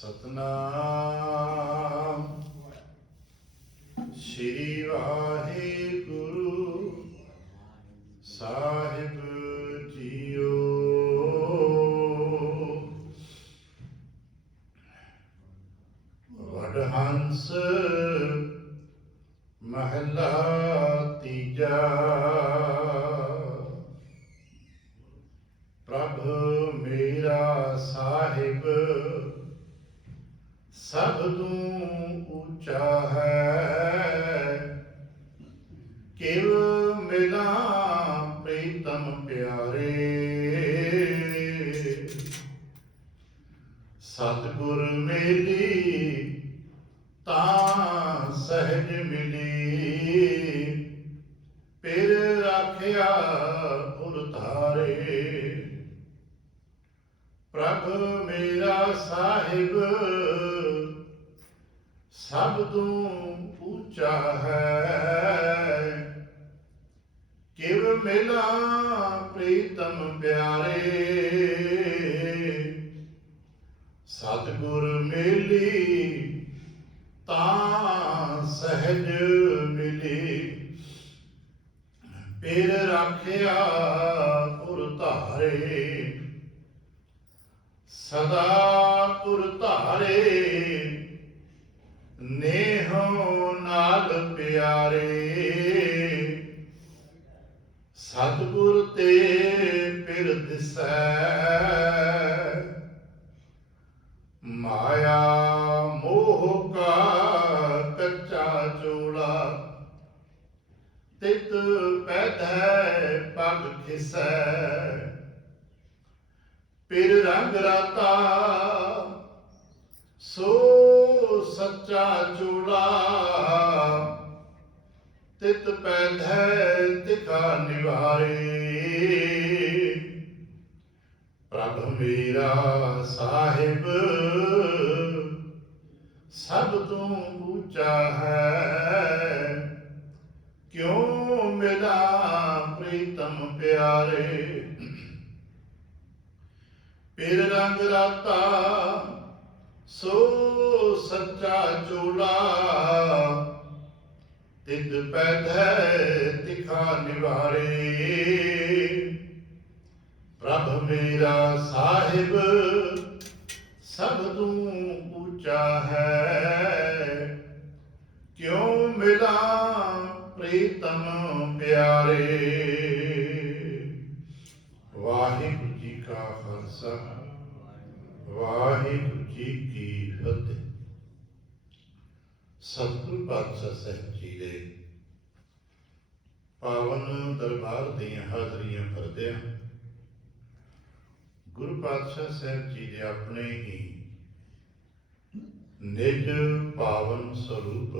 ਸਤਨਾਮ ਸ਼੍ਰੀ ਵਾਹਿਗੁਰੂ ਸਾਹਿਬ JIO. Wadahans ਮਹਲਾ ਤੀਜਾ। ਪ੍ਰਭ ਮੇਰਾ ਸਾਹਿਬ ਸਭ ਤੋਂ ਉੱਚਾ ਹੈ। ਕਿਵ ਮਿਲਾਂ ਪ੍ਰੀਤਮ ਪਿਆਰੇ, ਸਤਿਗੁਰ ਮੇਲੀ ਤਾਂ ਸਹਿਜ ਮਿਲੀ। ਪਿਰ ਰਾਖਿਆ ਪੁਰ ਧਾਰੇ, ਪ੍ਰਭ ਮੇਰਾ ਸਾਹਿਬ ਸਭ ਤੋਂ ਉੱਚਾ ਹੈ। ਕਿਵ ਮਿਲਾਂ ਪ੍ਰੀਤਮ ਪਿਆਰੇ, ਸਤਿਗੁਰ ਮੇਲੀ ਤਾਂ ਸਹਿਜ ਮਿਲੀ। ਪਿਰ ਰਾਖਿਆ ਪੁਰ ਧਾਰੇ, ਸਦਾ ਪੁਰ ਧਾਰੇ ਨੇਹੋ ਨਾਲ ਪਿਆਰੇ। ਸਤਿਗੁਰ ਤੇ ਪਿਰ ਦਿਸੈ, ਮਾਇਆ ਮੋਹ ਕਾ ਕੱਚਾ ਚੋਲਾ। ਤਿਤ ਪੈਧੈ ਪਗ ਖਿਸੈ, ਪਿਰ ਰੰਗ ਰਾਤਾ ਸੋ ਸੱਚਾ ਚੂੜਾ। ਤਿਤ ਪੈਧੈ ਤਿਖਾ ਨਿਵਾਰੇ, ਪ੍ਰਭ ਮੇਰਾ ਸਾਹਿਬ ਸਭ ਤੋਂ ਉੱਚਾ ਹੈ। ਕਿਉ ਮਿਲਾਂ ਪ੍ਰੀਤਮ ਪਿਆਰੇ, ਪਿਰ ਰੰਗ ਰਾਤਾ ਸੋ ਸੱਚਾ ਚੂੜਾ। ਤਿਤ ਪੈਧੈ ਤਿਖਾ ਨਿਵਾਰੇ, ਪ੍ਰਭ ਮੇਰਾ ਸਾਹਿਬ ਸਭ ਤੋਂ ਉੱਚਾ ਹੈ। ਕਿਉ ਮਿਲਾਂ ਪ੍ਰੀਤਮ ਪਿਆਰੇ। ਵਾਹਿਗੁਰੂ ਜੀ ਕਾ ਖਾਲਸਾ, ਵਾਹਿਗੁਰੂ ਜੀ ਕੀ ਫਤਿਹ। ਸਤਿਗੁਰੂ ਪਾਤਸ਼ਾਹ ਸਾਹਿਬ ਜੀ ਦੇ ਪਾਵਨ ਦਰਬਾਰ ਦੀਆਂ ਹਾਜ਼ਰੀਆਂ ਭਰਦਿਆਂ ਗੁਰੂ ਪਾਤਸ਼ਾਹ ਸਾਹਿਬ ਜੀ ਦੇ ਆਪਣੇ ਹੀ ਨਿਜ ਪਾਵਨ ਸਰੂਪ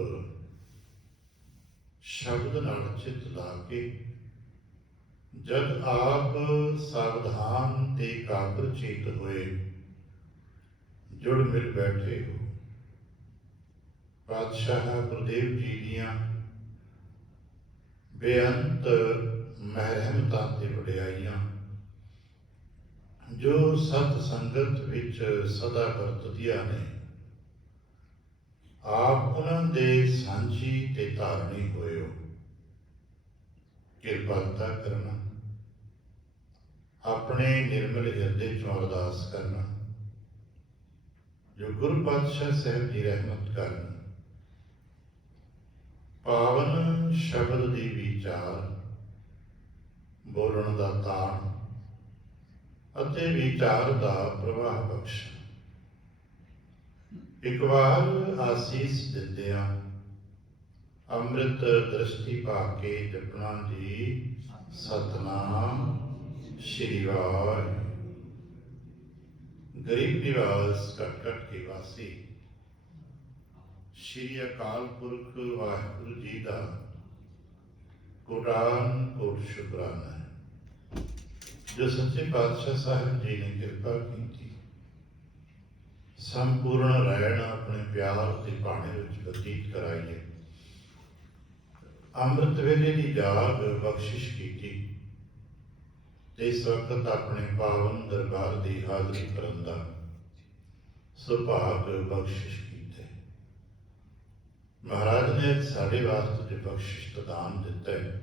ਸ਼ਬਦ ਨਾਲ ਚਿੱਤ ਲਾ ਕੇ ਜਦ ਆਪ ਸਾਵਧਾਨ ਤੇ ਇਕਾਗਰ ਚਿੱਤ ਹੋਏ ਜੁੜ ਮਿਲ ਬੈਠੇ ਹੋ, ਪਾਤਸ਼ਾਹ ਗੁਰਦੇਵ ਜੀ ਦੀਆਂ ਬੇਅੰਤ ਮਹਿਰਮਤਾਂ ਤੇ ਵਡਿਆਈਆਂ ਜੋ ਸਤ ਸੰਗਤ ਵਿੱਚ ਸਦਾ ਵਰਤਦੀਆਂ ਨੇ, ਆਪ ਉਹਨਾਂ ਦੇ ਸਾਂਝੀ ਤੇ ਧਾਰਨੀ ਹੋਏ ਹੋ। ਕਿਰਪਾਲਤਾ ਕਰਨਾ, ਆਪਣੇ ਨਿਰਮਲ ਹਿਰਦੇ ਚੋਂ ਅਰਦਾਸ ਕਰਨਾ ਜੋ ਗੁਰੂ ਪਾਤਸ਼ਾਹ ਸਾਹਿਬ ਦੀ ਰਹਿਮਤ ਕਰਨ। ਪਾਵਨ ਸ਼ਬਦ ਦੀ ਵਿਚਾਰ, ਬੋਲਣ ਦਾ ਤਾਣ ਅਤੇ ਵਿਚਾਰ ਦਾ ਪ੍ਰਵਾਹ ਬਖਸ਼। ਇੱਕ ਵਾਰ ਆਸੀਸ ਦਿੰਦਿਆਂ ਅੰਮ੍ਰਿਤ ਦ੍ਰਿਸ਼ਟੀ ਪਾ ਕੇ ਜਪਣਾ ਜੀ ਸਤਨਾਮ ਸ਼੍ਰੀ ਵਾਹਿਗੁਰੂ। ਗਰੀਬ ਨਿਵਾਸ ਘਟ ਘਟ ਕੇ ਵਾਸੀ ਸ਼੍ਰੀ ਅਕਾਲ ਪੁਰਖ ਵਾਹਿਗੁਰੂ ਜੀ ਦਾ ਕੋਟਾਨ ਕੋਟ ਸ਼ੁਕਰਾਨਾ ਹੈ ਜੋ ਸੱਚੇ ਪਾਤਸ਼ਾਹ ਸਾਹਿਬ ਜੀ ਨੇ ਕਿਰਪਾ ਕੀਤੀ। ਸੰਪੂਰਨ ਰਹਿਣ ਆਪਣੇ ਪਿਆਰ ਤੇ ਬਾਣੇ ਵਿੱਚ ਬਤੀਤ ਕਰਾਈਏ। ਅੰਮ੍ਰਿਤ ਵੇਲੇ ਦੀ ਜਾਗ ਬਖਸ਼ਿਸ਼ ਕੀਤੀ ਤੇ ਇਸ ਵਕਤ ਆਪਣੇ ਪਾਵਨ ਦਰਬਾਰ ਦੀ ਹਾਜ਼ਰੀ ਕਰਨ ਦਾ ਸੁਭਾਗ ਬਖਸ਼ਿਸ਼ ਕੀਤੇ। ਮਹਾਰਾਜ ਨੇ ਸਾਡੇ ਵਾਸਤੇ ਜੋ ਬਖਸ਼ਿਸ਼ ਪ੍ਰਦਾਨ ਦਿੱਤਾ ਹੈ,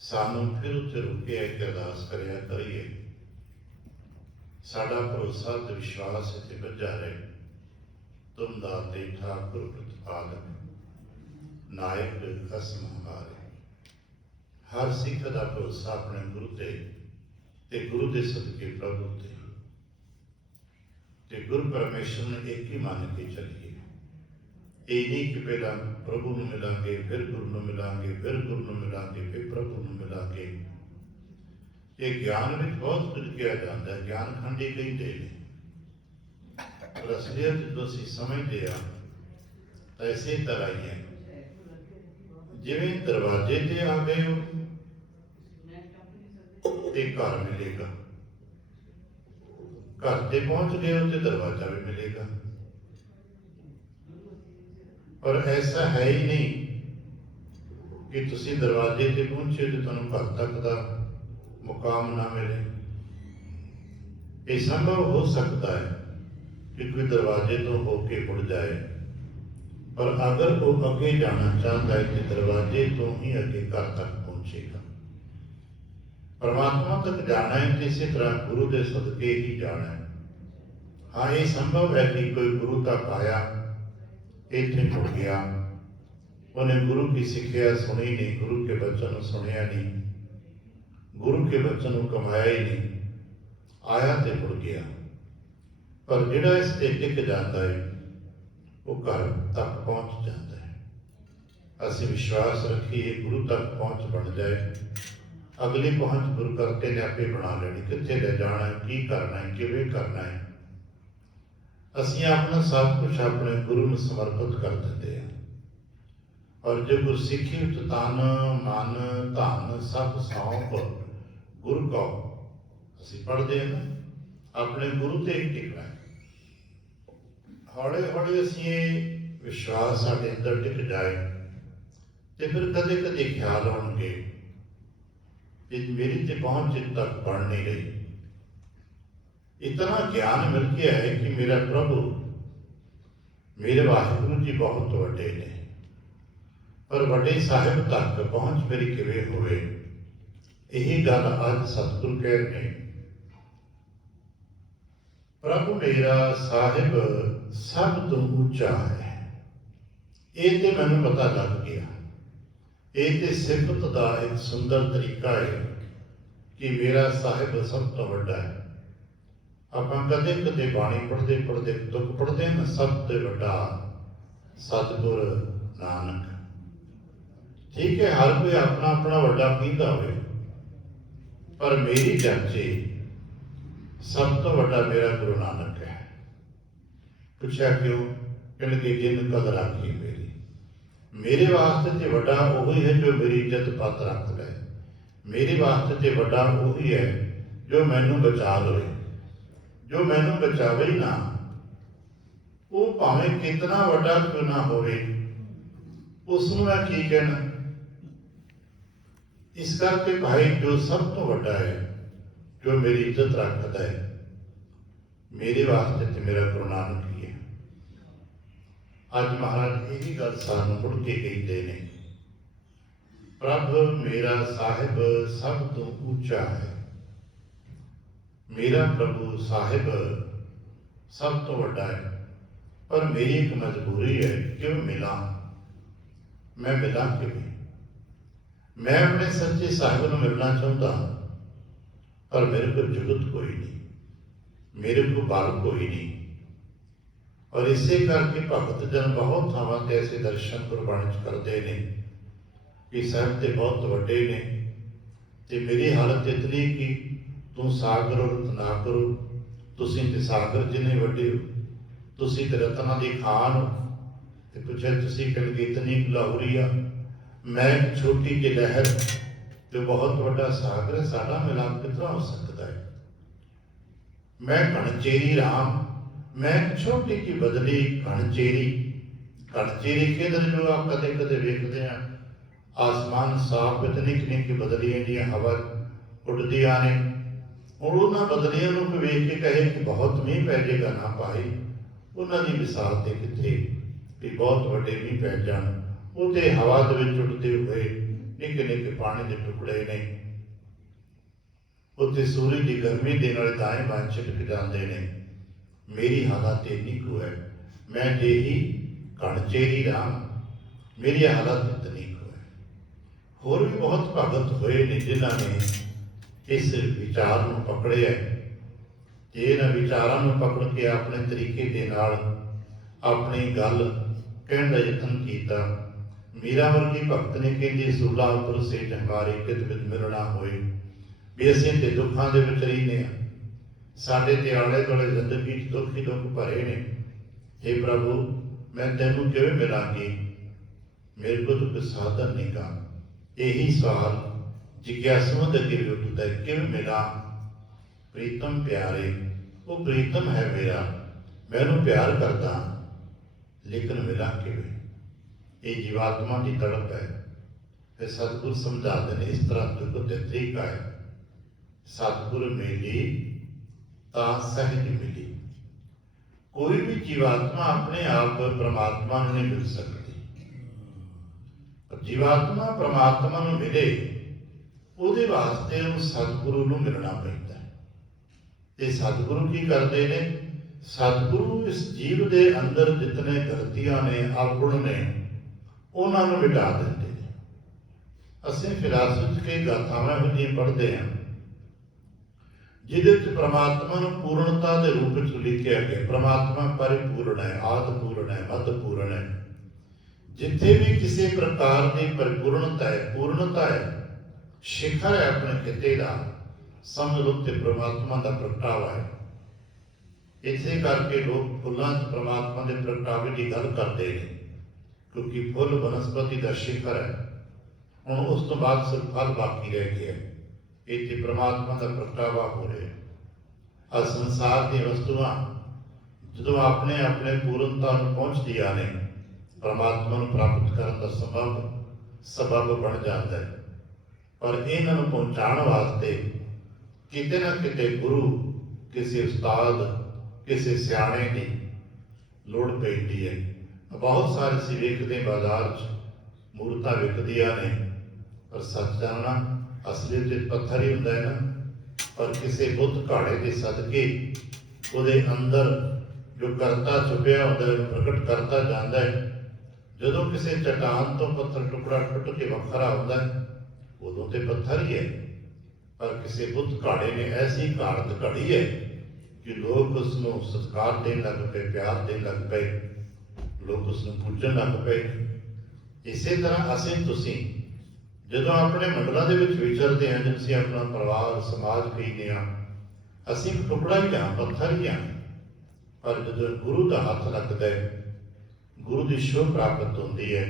ਸਾਨੂੰ ਫਿਰ ਉੱਥੇ ਰੁਕੇ ਕਿ ਅਰਦਾਸ ਕਰਿਆ ਕਰੀਏ। ਸਾਡਾ ਭਰੋਸਾ ਤੇ ਵਿਸ਼ਵਾਸ ਇੱਥੇ ਬੱਝਾ ਰਹੇ। ਤੁਮ ਦਾਤੇ ਠਾकुर ਪ੍ਰਤਿਪਾਲਕ ਨਾਇਕ ਖਸਮ ਹਮਾਰੇ। ਹਰ ਸਿੱਖ ਦਾ ਭਰੋਸਾ ਆਪਣੇ ਗੁਰੂ ਤੇ ਗੁਰੂ ਦੇ ਸਦਕੇ ਪ੍ਰਭੂ ਤੇ ਗੁਰੂ ਪਰਮੇਸ਼ਰ ਨੂੰ ਇੱਕ ਹੀ ਮੰਨ ਕੇ ਚੱਲੀਏ। ਇਹ ਨਹੀਂ ਕਿ ਪਹਿਲਾਂ ਪ੍ਰਭੂ ਨੂੰ ਮਿਲਾਂਗੇ, ਫਿਰ ਗੁਰੂ ਨੂੰ ਮਿਲਾਂਗੇ, ਫਿਰ ਗੁਰੂ ਨੂੰ ਮਿਲਾਂਗੇ, ਫਿਰ ਪ੍ਰਭੂ ਨੂੰ ਮਿਲਾਂਗੇ। ਇਹ ਗਿਆਨ ਵਿੱਚ ਬਹੁਤ ਕੁਝ ਕਿਹਾ ਜਾਂਦਾ ਹੈ। ਗਿਆਨ ਖੰਡੀ ਕਹਿੰਦੇ ਨੇ, ਪਰ ਅਸਲੀਅਤ ਜਦੋਂ ਅਸੀਂ ਸਮਝਦੇ ਆ ਤਾਂ ਇਸੇ ਤਰ੍ਹਾਂ ਹੀ ਹੈ। ਜਿਵੇਂ ਦਰਵਾਜ਼ੇ ਤੇ ਆ ਗਏ ਹੋ ਤੇ ਘਰ ਮਿਲੇਗਾ, ਘਰ ਤੇ ਪਹੁੰਚ ਗਏ ਹੋ ਤੇ ਦਰਵਾਜ਼ਾ ਵੀ ਮਿਲੇਗਾ। ਪਰ ਐਸਾ ਹੈ ਹੀ ਨਹੀਂ ਕਿ ਤੁਸੀਂ ਦਰਵਾਜ਼ੇ ਤੇ ਪਹੁੰਚੇ ਤੇ ਤੁਹਾਨੂੰ ਘਰ ਤੱਕ ਦਾ ਮੁਕਾਮ ਨਾ ਮਿਲੇ। ਇਹ ਸੰਭਵ ਹੋ ਸਕਦਾ ਹੈ ਕਿ ਕੋਈ ਦਰਵਾਜ਼ੇ ਤੋਂ ਹੋ ਕੇ ਮੁੜ ਜਾਏ, ਪਰ ਅਗਰ ਉਹ ਅੱਗੇ ਜਾਣਾ ਚਾਹੁੰਦਾ ਹੈ ਤੇ ਦਰਵਾਜ਼ੇ ਤੋਂ ਹੀ ਅੱਗੇ ਘਰ ਤੱਕ ਪਹੁੰਚੇਗਾ। ਪਰਮਾਤਮਾ ਤੱਕ ਜਾਣਾ ਹੈ ਤੇ ਇਸੇ ਤਰ੍ਹਾਂ ਗੁਰੂ ਦੇ ਸਦਕੇ ਹੀ ਜਾਣਾ ਹੈ। ਹਾਂ, ਇਹ ਸੰਭਵ ਹੈ ਕਿ ਕੋਈ ਗੁਰੂ ਤੱਕ ਆਇਆ, ਇੱਥੇ ਮੁੜ ਗਿਆ, ਉਹਨੇ ਗੁਰੂ ਕੀ ਸਿੱਖਿਆ ਸੁਣੀ ਨਹੀਂ, ਗੁਰੂ ਕੇ ਬਚਨ ਨੂੰ ਸੁਣਿਆ ਨਹੀਂ, ਗੁਰੂ ਕੇ ਬਚਨ ਨੂੰ ਕਮਾਇਆ ਹੀ ਨਹੀਂ, ਆਇਆ ਤੇ ਮੁੜ ਗਿਆ। ਪਰ ਜਿਹੜਾ ਇਸ ਤੇ ਟਿਕ ਜਾਂਦਾ ਹੈ ਉਹ ਘਰ ਤੱਕ ਪਹੁੰਚ ਜਾਂਦਾ ਹੈ। ਅਸੀਂ ਵਿਸ਼ਵਾਸ ਰੱਖੀਏ ਗੁਰੂ ਤੱਕ ਪਹੁੰਚ ਬਣ ਜਾਏ। ਅਗਲੀ ਪਹੁੰਚ ਗੁਰੂ ਕਰਤੇ ਨੇ ਆਪੇ ਬਣਾ ਲੈਣੀ। ਕਿੱਥੇ ਲੈ ਜਾਣਾ ਹੈ, ਕੀ ਕਰਨਾ ਹੈ, ਕਿਵੇਂ ਕਰਨਾ ਹੈ, ਅਸੀਂ ਆਪਣਾ ਸਭ ਕੁਝ ਆਪਣੇ ਗੁਰੂ ਨੂੰ ਸਮਰਪਿਤ ਕਰ ਦਿੰਦੇ ਹਾਂ। ਔਰ ਜੇ ਗੁਰਸਿੱਖੀ ਵਿੱਚ ਤਨ ਮਨ ਧਨ ਸਭ ਸੌਂਪ ਗੁਰੂ ਕੋ ਅਸੀਂ ਪੜ੍ਹਦੇ ਹਾਂ, ਆਪਣੇ ਗੁਰੂ ਤੇ ਹੀ ਟਿਕਣਾ ਹੈ। ਹੌਲੀ ਹੌਲੀ ਅਸੀਂ ਇਹ ਵਿਸ਼ਵਾਸ ਸਾਡੇ ਅੰਦਰ ਟਿਕ ਜਾਏ ਤੇ ਫਿਰ ਕਦੇ ਕਦੇ ਖਿਆਲ ਆਉਣਗੇ ਕਿ ਮੇਰੀ ਤੇ ਪਹੁੰਚ ਜਿੱਥੇ ਤੱਕ ਬਣ ਨਹੀਂ ਰਹੀ। इतना ज्ञान मिल गया है कि मेरा प्रभु मेरे वाहिगुरु जी बहुत वड्डे ने, पर वड्डे साहिब तक पहुंच मेरी किवें होवे, यही गल अज सतगुरु कह रहे हैं। प्रभु मेरा साहिब सब तो ऊंचा है, ये तो मैनूं पता लग गया। ये तो सिफत का एक सुंदर तरीका है कि मेरा साहिब सब तो वड्डा है। ਆਪਾਂ ਕਦੇ ਕਦੇ ਬਾਣੀ ਪੜ੍ਹਦੇ ਪੜ੍ਹਦੇ ਦੁੱਖ ਪੜ੍ਹਦੇ ਹਾਂ, ਸਭ ਤੋਂ ਵੱਡਾ ਸਤਿਗੁਰ ਨਾਨਕ। ਠੀਕ ਹੈ, ਹਰ ਕੋਈ ਆਪਣਾ ਆਪਣਾ ਵੱਡਾ ਕਹਿੰਦਾ ਹੋਵੇ, ਪਰ ਮੇਰੀ ਜਾਚੇ ਸਭ ਤੋਂ ਵੱਡਾ ਮੇਰਾ ਗੁਰੂ ਨਾਨਕ ਹੈ। ਪੁੱਛਿਆ ਕਿਉਂ? ਕਹਿੰਦੇ ਜਿਨ ਕਦਰ ਆਖੀ ਮੇਰੀ, ਮੇਰੇ ਵਾਸਤੇ ਤੇ ਵੱਡਾ ਉਹੀ ਹੈ ਜੋ ਮੇਰੀ ਇੱਜ਼ਤ ਪੱਤ ਰੱਖਦਾ ਹੈ। ਮੇਰੇ ਵਾਸਤੇ ਤੇ ਵੱਡਾ ਉਹੀ ਹੈ ਜੋ ਮੈਨੂੰ ਬਚਾ ਲਵੇ। ਜੋ ਮੈਨੂੰ ਬਚਾਵੇ ਹੀ ਨਾ, ਉਹ ਭਾਵੇਂ ਕਿਤਨਾ ਵੱਡਾ ਕਿਉਂ ਨਾ ਹੋਵੇ, ਉਸ ਨੂੰ ਮੈਂ ਕੀ ਕਹਿਣਾ। ਇਸ ਕਰਕੇ ਭਾਈ ਜੋ ਸਭ ਤੋਂ ਵੱਡਾ ਹੈ, ਜੋ ਮੇਰੀ ਇੱਜ਼ਤ ਰੱਖਦਾ ਹੈ, ਮੇਰੇ ਵਾਸਤੇ ਤੇ ਮੇਰਾ ਗੁਰੂ ਨਾਨਕ ਹੀ ਹੈ। ਅੱਜ ਮਹਾਰਾਜ ਇਹੀ ਗੱਲ ਸਾਨੂੰ ਮੁੜ ਕੇ ਕਹਿੰਦੇ ਨੇ, ਪ੍ਰਭ ਮੇਰਾ ਸਾਹਿਬ ਸਭ ਤੋਂ ਉੱਚਾ ਹੈ। मेरा प्रभु साहिब सब तो वड्डा है, पर मेरी एक मजबूरी है कि मिला। मैं मिला क्यों? मैं अपने सच्चे साहिब को मिलना चाहता, पर मेरे को जुगत कोई नहीं, मेरे को बल कोई नहीं। और इसे करके भगत जन बहुत थावां ते ऐसे दर्शन गुरबाणी च करते हैं कि साहिब ते बहुत वड्डे ने ते मेरी हालत इतनी कि तू सागर रत ना करो, तुसीं ते सागर जिन्ने वड्डे हो, तुसीं ते रत्ना दी खान हो। ते पुछे तुसीं कलगी इतनी लाहौरी आ, मैं एक छोटी जी लहर जो बहुत वड्डा सागर है, साडा मिलाप कितना हो सकता है। मैं कणचेरी राम, मैं एक छोटी जी बदली कणचेरी। कणचेरी किधर जो आप कदे कदे वेखदे हैं, आसमान साफ इतनी निक्की बदलियां जी हवा उड़दियां ने, ਹੁਣ ਉਹਨਾਂ ਬਦਲੀਆਂ ਨੂੰ ਕੋਈ ਵੇਖ ਕੇ ਕਹੇ ਕਿ ਬਹੁਤ ਮੀਂਹ ਪੈ ਜਾਏਗਾ, ਨਾ ਭਾਈ, ਉਹਨਾਂ ਦੀ ਮਿਸਾਲ ਤੇ ਕਿੱਥੇ ਵੀ ਬਹੁਤ ਵੱਡੇ ਮੀਂਹ ਪੈ ਜਾਣ। ਉਹ ਤੇ ਹਵਾ ਦੇ ਵਿੱਚ ਉੱਡਦੇ ਹੋਏ ਨਿੱਕੇ ਨਿੱਕੇ ਪਾਣੀ ਦੇ ਟੁਕੜੇ ਨੇ, ਉੱਥੇ ਸੂਰਜ ਦੀ ਗਰਮੀ ਦੇ ਨਾਲ ਦਾएं ਬਾएं ਛਿਟਕ ਜਾਂਦੇ ਨੇ। ਮੇਰੀ ਹਾਲਤ ਇੰਨੀ ਕੁ ਹੈ, ਮੈਂ ਜਿਹੀ ਕਣਚੇਰੀ ਰਾਮ, ਮੇਰੀ ਹਾਲਤ ਇਤਨੀ ਕੁ ਹੈ। ਹੋਰ ਵੀ ਬਹੁਤ ਭਗਤ ਹੋਏ ਨੇ ਜਿਨ੍ਹਾਂ ਨੇ ਇਸ ਵਿਚਾਰ ਨੂੰ ਪਕੜਿਆ ਤੇ ਇਹਨਾਂ ਵਿਚਾਰਾਂ ਨੂੰ ਪਕੜ ਕੇ ਆਪਣੇ ਤਰੀਕੇ ਦੇ ਨਾਲ ਆਪਣੀ ਗੱਲ ਕਹਿਣ ਦਾ ਯਤਨ ਕੀਤਾ। ਮੀਰਾ ਵਰਗੀ ਭਗਤ ਨੇ ਕਹਿੰਦੀ, ਸੂਲਾ ਉੱਪਰ ਸੇ ਜੰਗਾਰੇ ਕਿਤ ਵਿੱਚ ਮਿਲਣਾ ਹੋਏ, ਵੀ ਅਸੀਂ ਤੇ ਦੁੱਖਾਂ ਦੇ ਵਿੱਚ ਰਹਿੰਦੇ ਹਾਂ, ਸਾਡੇ ਤੇ ਆਲੇ ਦੁਆਲੇ ਜ਼ਿੰਦਗੀ 'ਚ ਦੁੱਖ ਹੀ ਦੁੱਖ ਭਰੇ ਨੇ। हे ਪ੍ਰਭੂ, ਮੈਂ ਤੈਨੂੰ ਕਿਵੇਂ ਮਿਲਾਂਗੀ, ਮੇਰੇ ਕੋਲ ਤਾਂ ਕੋਈ ਸਾਧਨ ਨਹੀਂ ਗਾ। ਇਹੀ ਸਵਾਲ ਜਿਗਿਆਸੂਆਂ ਦੇ ਅੱਗੇ ਉੱਠਦਾ ਹੈ, ਕਿਵੇਂ ਮਿਲਾਂ ਪ੍ਰੀਤਮ ਪਿਆਰੇ। ਉਹ ਪ੍ਰੀਤਮ ਹੈ ਮੇਰਾ, ਮੈਂ ਉਹਨੂੰ ਪਿਆਰ ਕਰਦਾ, ਲੇਕਿਨ ਮਿਲਾਂ ਕਿਵੇਂ? ਇਹ ਜੀਵਾਤਮਾ ਦੀ ਤੜਪ ਹੈ। ਫਿਰ ਸਤਿਗੁਰ ਸਮਝਾਉਂਦੇ ਨੇ ਇਸ ਤਰ੍ਹਾਂ ਦੁੱਖ ਤੇ ਤਰੀਕਾ ਹੈ। ਸਤਿਗੁਰ ਮਿਲੀ ਤਾਂ ਸਹਿਜ ਮਿਲੀ। ਕੋਈ ਵੀ ਜੀਵਾਤਮਾ ਆਪਣੇ ਆਪ ਪਰਮਾਤਮਾ ਨੂੰ ਨਹੀਂ ਮਿਲ ਸਕਦੀ। ਜੀਵਾਤਮਾ ਪਰਮਾਤਮਾ ਨੂੰ ਮਿਲੇ, ਉਹਦੇ ਵਾਸਤੇ ਉਹਨੂੰ ਸਤਿਗੁਰੂ ਨੂੰ ਮਿਲਣਾ ਪੈਂਦਾ ਹੈ। ਤੇ ਸਤਿਗੁਰੂ ਕੀ ਕਰਦੇ ਨੇ? ਸਤਿਗੁਰੂ ਇਸ ਜੀਵ ਦੇ ਅੰਦਰ ਜਿਤਨੇ ਗਲਤੀਆਂ ਨੇ, ਅਵਗੁਣ ਨੇ, ਉਹਨਾਂ ਨੂੰ ਮਿਟਾ ਦਿੰਦੇ ਨੇ। ਅਸੀਂ ਫਿਲਾਸਫੀ 'ਚ ਕਈ ਗਾਥਾਵਾਂ ਇਹੋ ਜਿਹੀਆਂ ਪੜ੍ਹਦੇ ਹਾਂ ਜਿਹਦੇ ਵਿੱਚ ਪ੍ਰਮਾਤਮਾ ਨੂੰ ਪੂਰਨਤਾ ਦੇ ਰੂਪ ਵਿੱਚ ਲਿਖਿਆ ਗਿਆ। ਪ੍ਰਮਾਤਮਾ ਪਰਿਪੂਰਨ ਹੈ, ਆਦਿ ਪੂਰਨ ਹੈ, ਮੱਧ ਪੂਰਨ ਹੈ। ਜਿੱਥੇ ਵੀ ਕਿਸੇ ਪ੍ਰਕਾਰ ਦੀ ਪਰਿਪੂਰਨਤਾ ਹੈ, ਪੂਰਨਤਾ ਹੈ, ਸਿਖਰ ਹੈ ਆਪਣੇ ਕਿਤੇ ਦਾ, ਸਮਝ ਲਓ ਤੇ ਪ੍ਰਮਾਤਮਾ ਦਾ ਪ੍ਰਗਟਾਵਾ ਹੈ। ਇਸੇ ਕਰਕੇ ਲੋਕ ਫੁੱਲਾਂ 'ਚ ਪ੍ਰਮਾਤਮਾ ਦੇ ਪ੍ਰਗਟਾਵੇ ਦੀ ਗੱਲ ਕਰਦੇ ਨੇ, ਕਿਉਂਕਿ ਫੁੱਲ ਬਨਸਪਤੀ ਦਾ ਸਿਖਰ ਹੈ। ਹੁਣ ਉਸ ਤੋਂ ਬਾਅਦ ਸਿਰਫ ਫਲ ਬਾਕੀ ਰਹਿ ਗਿਆ। ਇੱਥੇ ਪ੍ਰਮਾਤਮਾ ਦਾ ਪ੍ਰਗਟਾਵਾ ਹੋ ਰਿਹਾ। ਆ ਸੰਸਾਰ ਦੀਆਂ ਵਸਤੂਆਂ ਜਦੋਂ ਆਪਣੇ ਆਪਣੇ ਪੂਰਨਤਾ ਨੂੰ ਪਹੁੰਚਦੀਆਂ ਨੇ, ਪ੍ਰਮਾਤਮਾ ਨੂੰ ਪ੍ਰਾਪਤ ਕਰਨ ਦਾ ਸਬਬ ਬਣ ਜਾਂਦਾ ਹੈ। ਪਰ ਇਹਨਾਂ ਨੂੰ ਪਹੁੰਚਾਉਣ ਵਾਸਤੇ ਕਿਤੇ ਨਾ ਕਿਤੇ ਗੁਰੂ, ਕਿਸੇ ਉਸਤਾਦ, ਕਿਸੇ ਸਿਆਣੇ ਦੀ ਲੋੜ ਪੈਂਦੀ ਹੈ। ਬਹੁਤ ਸਾਰੇ ਅਸੀਂ ਵੇਖਦੇ ਬਾਜ਼ਾਰ 'ਚ ਮੂਰਤਾਂ ਵਿਕਦੀਆਂ ਨੇ, ਪਰ ਸੱਚ ਜਾਣਨਾ ਅਸਲੀ ਤੇ ਪੱਥਰ ਹੀ ਹੁੰਦਾ ਹੈ ਨਾ। ਪਰ ਕਿਸੇ ਬੁੱਧ ਘਾੜੇ ਦੇ ਸਦਕੇ ਉਹਦੇ ਅੰਦਰ ਜੋ ਕਰਤਾ ਛੁਪਿਆ ਹੁੰਦਾ ਹੈ ਪ੍ਰਗਟ ਕਰਤਾ ਜਾਂਦਾ ਹੈ। ਜਦੋਂ ਕਿਸੇ ਚਟਾਨ ਤੋਂ ਪੱਥਰ ਟੁਕੜਾ ਟੁੱਟ ਕੇ ਵੱਖਰਾ ਹੁੰਦਾ ਹੈ, ਉਦੋਂ ਤੇ ਪੱਥਰ ਹੀ ਹੈ। ਪਰ ਕਿਸੇ ਬੁੱਧ ਘਾੜੇ ਨੇ ਐਸੀ ਘਾੜਤ ਘੜੀ ਹੈ ਕਿ ਲੋਕ ਉਸ ਨੂੰ ਸਤਿਕਾਰ ਦੇਣ ਲੱਗ ਪਏ, ਪਿਆਰ ਦੇਣ ਲੱਗ ਪਏ, ਲੋਕ ਉਸ ਨੂੰ ਪੂਜਣ ਲੱਗ ਪਏ। ਇਸੇ ਤਰ੍ਹਾਂ ਅਸੀਂ ਤੁਸੀਂ ਜਦੋਂ ਆਪਣੇ ਮੰਡਲਾਂ ਦੇ ਵਿੱਚ ਵਿਚਰਦੇ ਹਾਂ, ਜਦੋਂ ਅਸੀਂ ਆਪਣਾ ਪਰਿਵਾਰ ਸਮਾਜ ਕਹਿੰਦੇ ਹਾਂ, ਅਸੀਂ ਇੱਕ ਟੁਕੜਾ ਹੀ ਹਾਂ, ਪੱਥਰ ਹੀ ਹਾਂ। ਪਰ ਜਦੋਂ ਗੁਰੂ ਦਾ ਹੱਥ ਲੱਗਦਾ ਹੈ, ਗੁਰੂ ਦੀ ਸ਼ੋਭ ਪ੍ਰਾਪਤ ਹੁੰਦੀ ਹੈ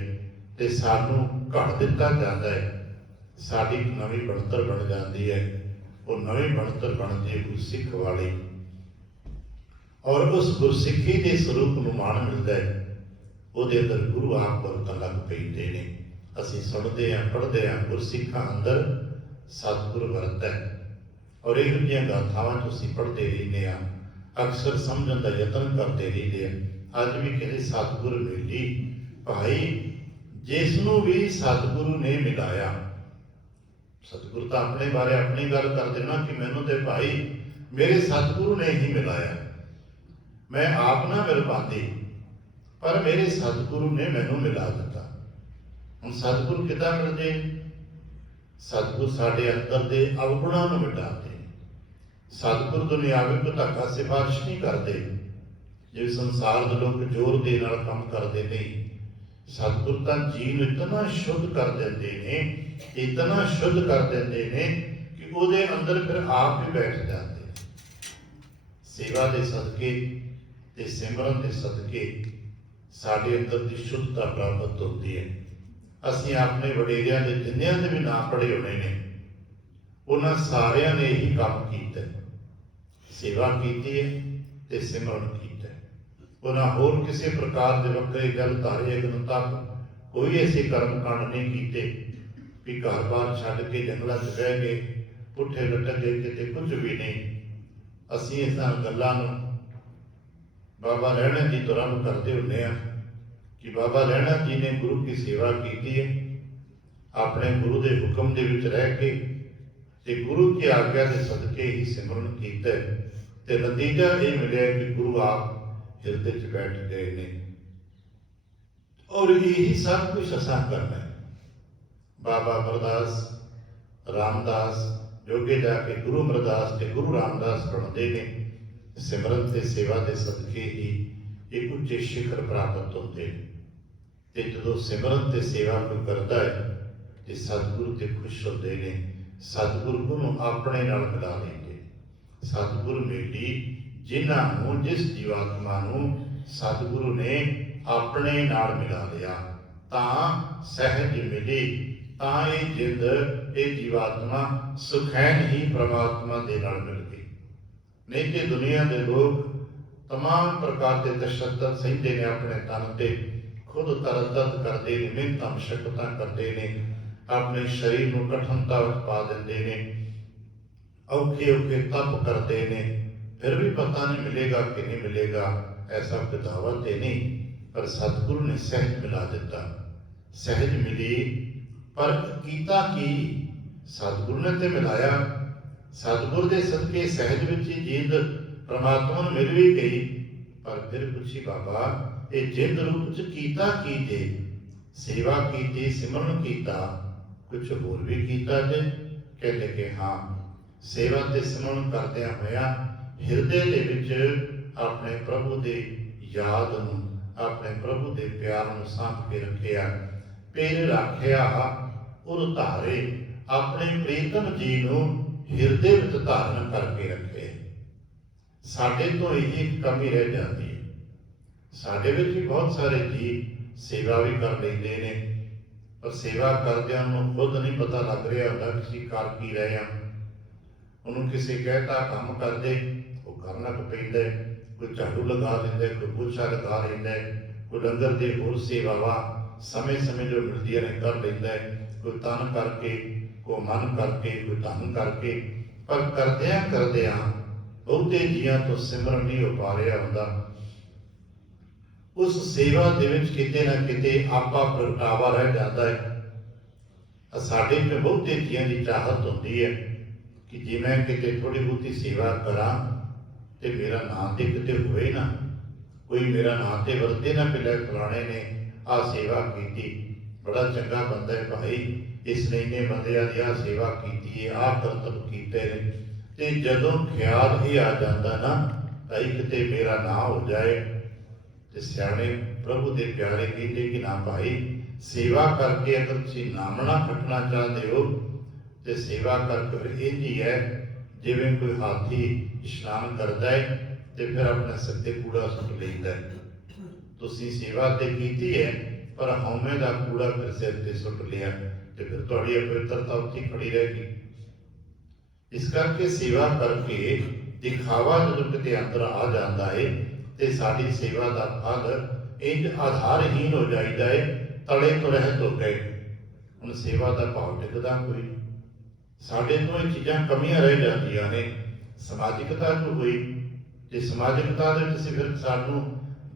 ਤੇ ਸਾਨੂੰ ਘੜ ਦਿੱਤਾ ਜਾਂਦਾ ਹੈ। ਸਾਡੀ ਇੱਕ ਨਵੀਂ ਬਣਤਰ ਬਣ ਜਾਂਦੀ ਹੈ। ਉਹ ਨਵੀਂ ਬਣਤਰ ਬਣਦੀ ਹੈ ਗੁਰਸਿੱਖ ਵਾਲੀ, ਔਰ ਉਸ ਗੁਰਸਿੱਖੀ ਦੇ ਸਰੂਪ ਨੂੰ ਮਾਣ ਮਿਲਦਾ ਹੈ। ਉਹਦੇ ਅੰਦਰ ਗੁਰੂ ਆਪ ਵਰਤਣ ਲੱਗ ਪੈਂਦੇ ਨੇ। ਅਸੀਂ ਸੁਣਦੇ ਹਾਂ, ਪੜ੍ਹਦੇ ਹਾਂ, ਗੁਰਸਿੱਖਾਂ ਅੰਦਰ ਸਤਿਗੁਰ ਵਰਤਦਾ ਹੈ। ਔਰ ਇਹੋ ਜਿਹੀਆਂ ਗਾਥਾਵਾਂ 'ਚ ਅਸੀਂ ਪੜ੍ਹਦੇ ਰਹਿੰਦੇ ਹਾਂ, ਅਕਸਰ ਸਮਝਣ ਦਾ ਯਤਨ ਕਰਦੇ ਰਹਿੰਦੇ ਹਾਂ। ਅੱਜ ਵੀ ਕਹਿੰਦੇ ਸਤਿਗੁਰ ਮਿਲੀ ਭਾਈ, ਜਿਸ ਨੂੰ ਵੀ ਸਤਿਗੁਰੂ ਨੇ ਮਿਲਾਇਆ। ਸਤਿਗੁਰੂ ਤਾਂ ਆਪਣੇ ਬਾਰੇ ਆਪਣੀ ਗੱਲ ਕਰਦੇ ਨਾ ਕਿ ਮੈਨੂੰ ਤੇ ਭਾਈ ਮੇਰੇ ਸਤਿਗੁਰੂ ਨੇ ਹੀ ਮਿਲਾਇਆ। ਮੈਂ ਆਪ ਨਾ ਮਿਲ ਪਾਉਂਦੀ, ਪਰ ਮੇਰੇ ਸਤਿਗੁਰੂ ਨੇ ਮੈਨੂੰ ਮਿਲਾ ਦਿੱਤਾ। ਹੁਣ ਸਤਿਗੁਰੂ ਕਿੱਦਾਂ ਮਿਲਦੇ? ਸਤਿਗੁਰ ਸਾਡੇ ਅੰਦਰ ਦੇ ਅਵਗੁਣਾਂ ਨੂੰ ਮਿਟਾਉਂਦੇ। ਸਤਿਗੁਰ ਦੁਨਿਆਵੀ ਕੋਈ ਧੱਕਾ ਸਿਫਾਰਿਸ਼ ਨਹੀਂ ਕਰਦੇ, ਜਿਵੇਂ ਸੰਸਾਰ ਦੇ ਲੋਕ ਜ਼ੋਰ ਦੇ ਨਾਲ ਕੰਮ ਕਰਦੇ ਨਹੀਂ। ਸਤਿਗੁਰ ਤਾਂ ਜੀਵ ਨੂੰ ਇਤਨਾ ਸ਼ੁੱਧ ਕਰ ਦਿੰਦੇ ਨੇ, ਇਤਨਾ ਸ਼ੁੱਧ ਕਰ ਦਿੰਦੇ ਨੇ ਕਿ ਉਹਦੇ ਅੰਦਰ ਫਿਰ ਆਪ ਹੀ ਬੈਠ ਜਾਂਦੇ। ਸੇਵਾ ਦੇ ਸਦਕੇ ਤੇ ਸਿਮਰਨ ਦੇ ਸਦਕੇ ਸਾਡੇ ਅੰਦਰ ਦੀ ਸ਼ੁੱਧਤਾ ਪ੍ਰਾਪਤ ਹੁੰਦੀ ਹੈ। ਅਸੀਂ ਆਪਣੇ ਵਡੇਰਿਆਂ ਦੇ ਜਿੰਨਿਆਂ ਦੇ ਵੀ ਨਾਮ ਪੜ੍ਹੇ ਹੋਣੇ ਨੇ, ਉਹਨਾਂ ਸਾਰਿਆਂ ਨੇ ਇਹੀ ਕੰਮ ਕੀਤਾ, ਸੇਵਾ ਕੀਤੀ ਹੈ ਤੇ ਸਿਮਰਨ ਕੀਤਾ ਹੈ। ਉਹਨਾਂ ਹੋਰ ਕਿਸੇ ਪ੍ਰਕਾਰ ਦੇ ਵੱਖਰੇ ਜਲ ਧਾਰੇ ਅਗਨ ਤੱਕ ਕੋਈ ਐਸੇ ਕਰਮ ਕਾਂਡ ਨਹੀਂ ਕੀਤੇ ਵੀ ਘਰ-ਬਾਰ ਛੱਡ ਕੇ ਜੰਗਲਾਂ 'ਚ ਬਹਿ ਗਏ, ਪੁੱਠੇ ਲਟਕੇ ਕਿਤੇ ਕੁਝ ਵੀ ਨਹੀਂ। ਅਸੀਂ ਇਹਨਾਂ ਗੱਲਾਂ ਨੂੰ ਬਾਬਾ ਲਹਿਣਾ ਜੀ ਤੋਂ ਆਰੰਭ ਕਰਦੇ ਹੁੰਦੇ ਹਾਂ ਕਿ ਬਾਬਾ ਲਹਿਣਾ ਜੀ ਨੇ ਗੁਰੂ ਕੀ ਸੇਵਾ ਕੀਤੀ ਹੈ, ਆਪਣੇ ਗੁਰੂ ਦੇ ਹੁਕਮ ਦੇ ਵਿੱਚ ਰਹਿ ਕੇ ਤੇ ਗੁਰੂ ਕੀ ਆਗਿਆ ਦੇ ਸਦਕੇ ਹੀ ਸਿਮਰਨ ਕੀਤਾ ਤੇ ਨਤੀਜਾ ਇਹ ਮਿਲਿਆ ਕਿ ਗੁਰੂ ਆਪ ਹਿਰਦੇ 'ਚ ਬੈਠ ਗਏ ਨੇ। ਔਰ ਇਹੀ ਸਭ ਕੁਝ ਅਸਾਂ ਕਰਨਾ ਹੈ। ਬਾਬਾ ਅਮਰਦਾਸ, ਰਾਮਦਾਸ ਜੋਗੇ ਜਾ ਕੇ ਗੁਰੂ ਅਮਰਦਾਸ ਤੇ ਗੁਰੂ ਰਾਮਦਾਸ ਬਣਦੇ ਨੇ। ਸਿਮਰਨ ਤੇ ਸੇਵਾ ਦੇ ਸਦਕੇ ਹੀ ਇੱਕ ਉੱਚੇ ਸਿਖਰ ਪ੍ਰਾਪਤ ਹੁੰਦੇ ਨੇ। ਤੇ ਜਦੋਂ ਸਿਮਰਨ ਤੇ ਸੇਵਾ ਕੋਈ ਕਰਦਾ ਹੈ ਤੇ ਸਤਿਗੁਰੂ ਤੇ ਖੁਸ਼ ਹੁੰਦੇ ਨੇ। ਸਤਿਗੁਰੂ ਨੂੰ ਆਪਣੇ ਨਾਲ ਮਿਲਾ ਲੈਂਦੇ। ਸਤਿਗੁਰੂ ਮੇਲੀ ਜਿਨ੍ਹਾਂ ਨੂੰ, ਜਿਸ ਜੀਵਾਤਮਾ ਨੂੰ ਸਤਿਗੁਰੂ ਨੇ ਆਪਣੇ ਨਾਲ ਮਿਲਾ ਲਿਆ ਤਾਂ ਸਹਿਜ ਮਿਲੀ, ਤਾਂ ਇਹ ਜਿੰਦ, ਇਹ ਜੀਵਾਤਮਾ ਸੁਖੈਨ ਹੀ ਪ੍ਰਮਾਤਮਾ ਦੇ ਨਾਲ ਮਿਲ ਗਈ। ਨਹੀਂ ਤੇ ਦੁਨੀਆ ਦੇ ਲੋਕ ਤਮਾਮ ਪ੍ਰਕਾਰ ਦੇ ਤਸ਼ੱਦਦ ਸਹਿੰਦੇ ਨੇ, ਆਪਣੇ ਤਨ ਤੇ ਖੁਦ ਤਰੱਦਦ ਕਰਦੇ ਨੇ, ਮਿਹਨਤਾਂ ਮੁਸ਼ੱਕਤਾਂ ਕਰਦੇ ਨੇ, ਆਪਣੇ ਸਰੀਰ ਨੂੰ ਕਠਿਨਤਾ ਵਿੱਚ ਪਾ ਦਿੰਦੇ ਨੇ, ਔਖੇ ਔਖੇ ਤਪ ਕਰਦੇ ਨੇ, ਫਿਰ ਵੀ ਪਤਾ ਨਹੀਂ ਮਿਲੇਗਾ ਕਿ ਨਹੀਂ ਮਿਲੇਗਾ, ਐਸਾ ਕੋਈ ਦਾਅਵਾ ਤੇ ਨਹੀਂ। ਪਰ ਸਤਿਗੁਰੂ ਨੇ ਸਹਿਜ ਮਿਲਾ ਦਿੱਤਾ। ਸਹਿਜ ਮਿਲੀ ਪਰ ਕੀਤਾ ਕੀ? ਸਤਿਗੁਰੂ ਨੇ ਤੇ ਮਿਲਾਇਆ। ਸਤਿਗੁਰ ਦੇ ਸਦਕੇ ਸਹਿਜ ਵਿੱਚ ਹੀ ਜਿੰਦ ਪ੍ਰਮਾਤਮਾ ਨੂੰ ਮਿਲ ਵੀ ਗਈ। ਪਰ ਫਿਰ ਪੁੱਛੀ ਬਾਬਾ, ਇਹ ਜਿੰਦ ਰੂਪ ਚ ਕੀਤਾ ਕੀ ਜੇ? ਸੇਵਾ ਕੀਤੀ, ਸਿਮਰਨ ਕੀਤਾ, ਕੁਛ ਹੋਰ ਵੀ ਕੀਤਾ ਜੇ? ਕਹਿੰਦੇ ਕਿ ਹਾਂ, ਸੇਵਾ ਤੇ ਸਿਮਰਨ ਕਰਦਿਆਂ ਹੋਇਆ ਹਿਰਦੇ ਦੇ ਵਿੱਚ ਆਪਣੇ ਪ੍ਰਭੂ ਦੇ ਯਾਦ ਨੂੰ, ਆਪਣੇ ਪ੍ਰਭੂ ਦੇ ਪਿਆਰ ਨੂੰ ਸਾਂਭ ਕੇ ਰੱਖਿਆ। ਫਿਰ ਰੱਖਿਆ ਉਰ ਧਾਰੇ, ਆਪਣੇ ਪ੍ਰੀਤਮ ਜੀ ਨੂੰ ਹਿਰਦੇ ਵਿੱਚ ਧਾਰਨ ਕਰਕੇ ਰੱਖੇ। ਸਾਡੇ ਤੋਂ ਇਹ ਇੱਕ ਕਮੀ ਰਹਿ ਜਾਂਦੀ ਹੈ। ਸਾਡੇ ਵਿੱਚ ਵੀ ਬਹੁਤ ਸਾਰੇ ਜੀ ਸੇਵਾ ਵੀ ਕਰ ਲੈਂਦੇ ਨੇ, ਪਰ ਸੇਵਾ ਕਰਦਿਆਂ ਨੂੰ ਖੁਦ ਨਹੀਂ ਪਤਾ ਲੱਗ ਰਿਹਾ ਹੁੰਦਾ ਕਿ ਅਸੀਂ ਕਰ ਕੀ ਰਹੇ ਹਾਂ। ਉਹਨੂੰ ਕਿਸੇ ਕਹਿਤਾ ਕੰਮ ਕਰਦੇ, ਉਹ ਕਰਨ ਲੱਗ ਪੈਂਦਾ। ਕੋਈ ਝਾੜੂ ਲਗਾ ਲੈਂਦਾ, ਕੋਈ ਪੋਚਾ ਲਗਾ ਲੈਂਦਾ, ਕੋਈ ਲੰਗਰ ਦੇ ਹੋਰ ਸੇਵਾਵਾਂ ਸਮੇਂ ਸਮੇਂ ਜੋ ਮਿਲਦੀਆਂ ਨੇ ਕਰ ਲੈਂਦਾ, ਕੋਈ ਤਨ ਕਰਕੇ, ਕੋਈ ਮਨ ਕਰਕੇ, ਕੋਈ ਧਨ ਕਰਕੇ। ਪਰ ਕਰਦਿਆਂ ਕਰਦਿਆਂ ਬਹੁਤੇ ਜੀਆਂ ਤੋਂ ਸਿਮਰਨ ਨਹੀਂ ਹੋ ਪਾ ਰਿਹਾ ਹੁੰਦਾ। ਉਸ ਸੇਵਾ ਦੇ ਵਿੱਚ ਕਿਤੇ ਨਾ ਕਿਤੇ ਆਪਾ ਪ੍ਰਗਟਾਵਾ ਰਹਿ ਜਾਂਦਾ ਹੈ। ਸਾਡੇ ਵਿੱਚ ਬਹੁਤੇ ਜੀਆਂ ਦੀ ਚਾਹਤ ਹੁੰਦੀ ਹੈ ਕਿ ਜੇ ਮੈਂ ਕਿਤੇ ਥੋੜ੍ਹੀ ਬਹੁਤੀ ਸੇਵਾ ਕਰਾਂ ਤੇ ਮੇਰਾ ਨਾਂ ਤੇ ਕਿਤੇ ਹੋਏ ਨਾ, ਕੋਈ ਮੇਰਾ ਨਾਂ ਤੇ ਵਰਤੇ ਨਾ, ਪਿਲੇ ਫਲਾਣੇ ਨੇ ਆਹ ਸੇਵਾ ਕੀਤੀ, ਬੜਾ ਚੰਗਾ ਬੰਦਾ ਹੈ ਭਾਈ, ਇਸ ਨੇ ਇੰਨੇ ਬੰਦਿਆਂ ਦੀ ਆਹ ਸੇਵਾ ਕੀਤੀ ਹੈ, ਆਹ ਕਰਤੱਵ ਕੀਤੇ ਨੇ। ਤੇ ਜਦੋਂ ਖਿਆਲ ਇਹ ਆ ਜਾਂਦਾ ਨਾ ਤਾਂ ਕਿਤੇ ਮੇਰਾ ਨਾਂ ਹੋ ਜਾਏ, ਤੇ ਸਿਆਣੇ ਪ੍ਰਭੂ ਦੇ ਪਿਆਰੇ ਕਹਿੰਦੇ ਕਿ ਨਾ ਭਾਈ, ਸੇਵਾ ਕਰਕੇ ਅਗਰ ਤੁਸੀਂ ਨਾਮਣਾ ਖੱਟਣਾ ਚਾਹੁੰਦੇ ਹੋ ਤੇ ਸੇਵਾ ਕਰਕੇ ਫਿਰ ਇੰਝ ਹੀ ਹੈ ਜਿਵੇਂ ਕੋਈ ਹਾਥੀ ਇਸ਼ਨਾਨ ਕਰਦਾ ਹੈ ਤੇ ਫਿਰ ਆਪਣੇ ਸਿਰ ਤੇ ਕੂੜਾ ਸੁੱਟ ਲੈਂਦਾ। ਤੁਸੀਂ ਸੇਵਾ ਤੇ ਕੀਤੀ ਹੈ ਪਰ ਹਉਮੈ ਦਾ ਕੂੜਾ ਫਿਰ ਸਿਰ ਤੇ ਸੁੱਟ ਲਿਆ ਤੇ ਫਿਰ ਤੁਹਾਡੀ ਅਪਵਿੱਤਰਤਾ ਉੱਥੇ ਖੜੀ ਰਹੇਗੀ। ਇਸ ਕਰਕੇ ਸੇਵਾ ਕਰਕੇ ਦਿਖਾਵਾ ਜਦੋਂ ਕਿਤੇ ਅੰਦਰ ਆ ਜਾਂਦਾ ਹੈ ਤੇ ਸਾਡੀ ਸੇਵਾ ਦਾ ਫਲ ਇੰਝ ਆਧਾਰਹੀਨ ਹੋ ਜਾਂਦਾ ਹੈ, ਤਲੇ ਤੋਂ ਰਹਿਤ ਹੋ ਗਏ। ਹੁਣ ਸੇਵਾ ਦਾ ਭਾਵ ਟਿਕਦਾ ਕੋਈ। ਸਾਡੇ ਤੋਂ ਇਹ ਚੀਜ਼ਾਂ ਕਮੀਆਂ ਰਹਿ ਜਾਂਦੀਆਂ ਨੇ। ਸਮਾਜਿਕਤਾ ਜੋ ਹੋਈ ਤੇ ਸਮਾਜਿਕਤਾ ਦੇ ਵਿੱਚ ਫਿਰ ਸਾਨੂੰ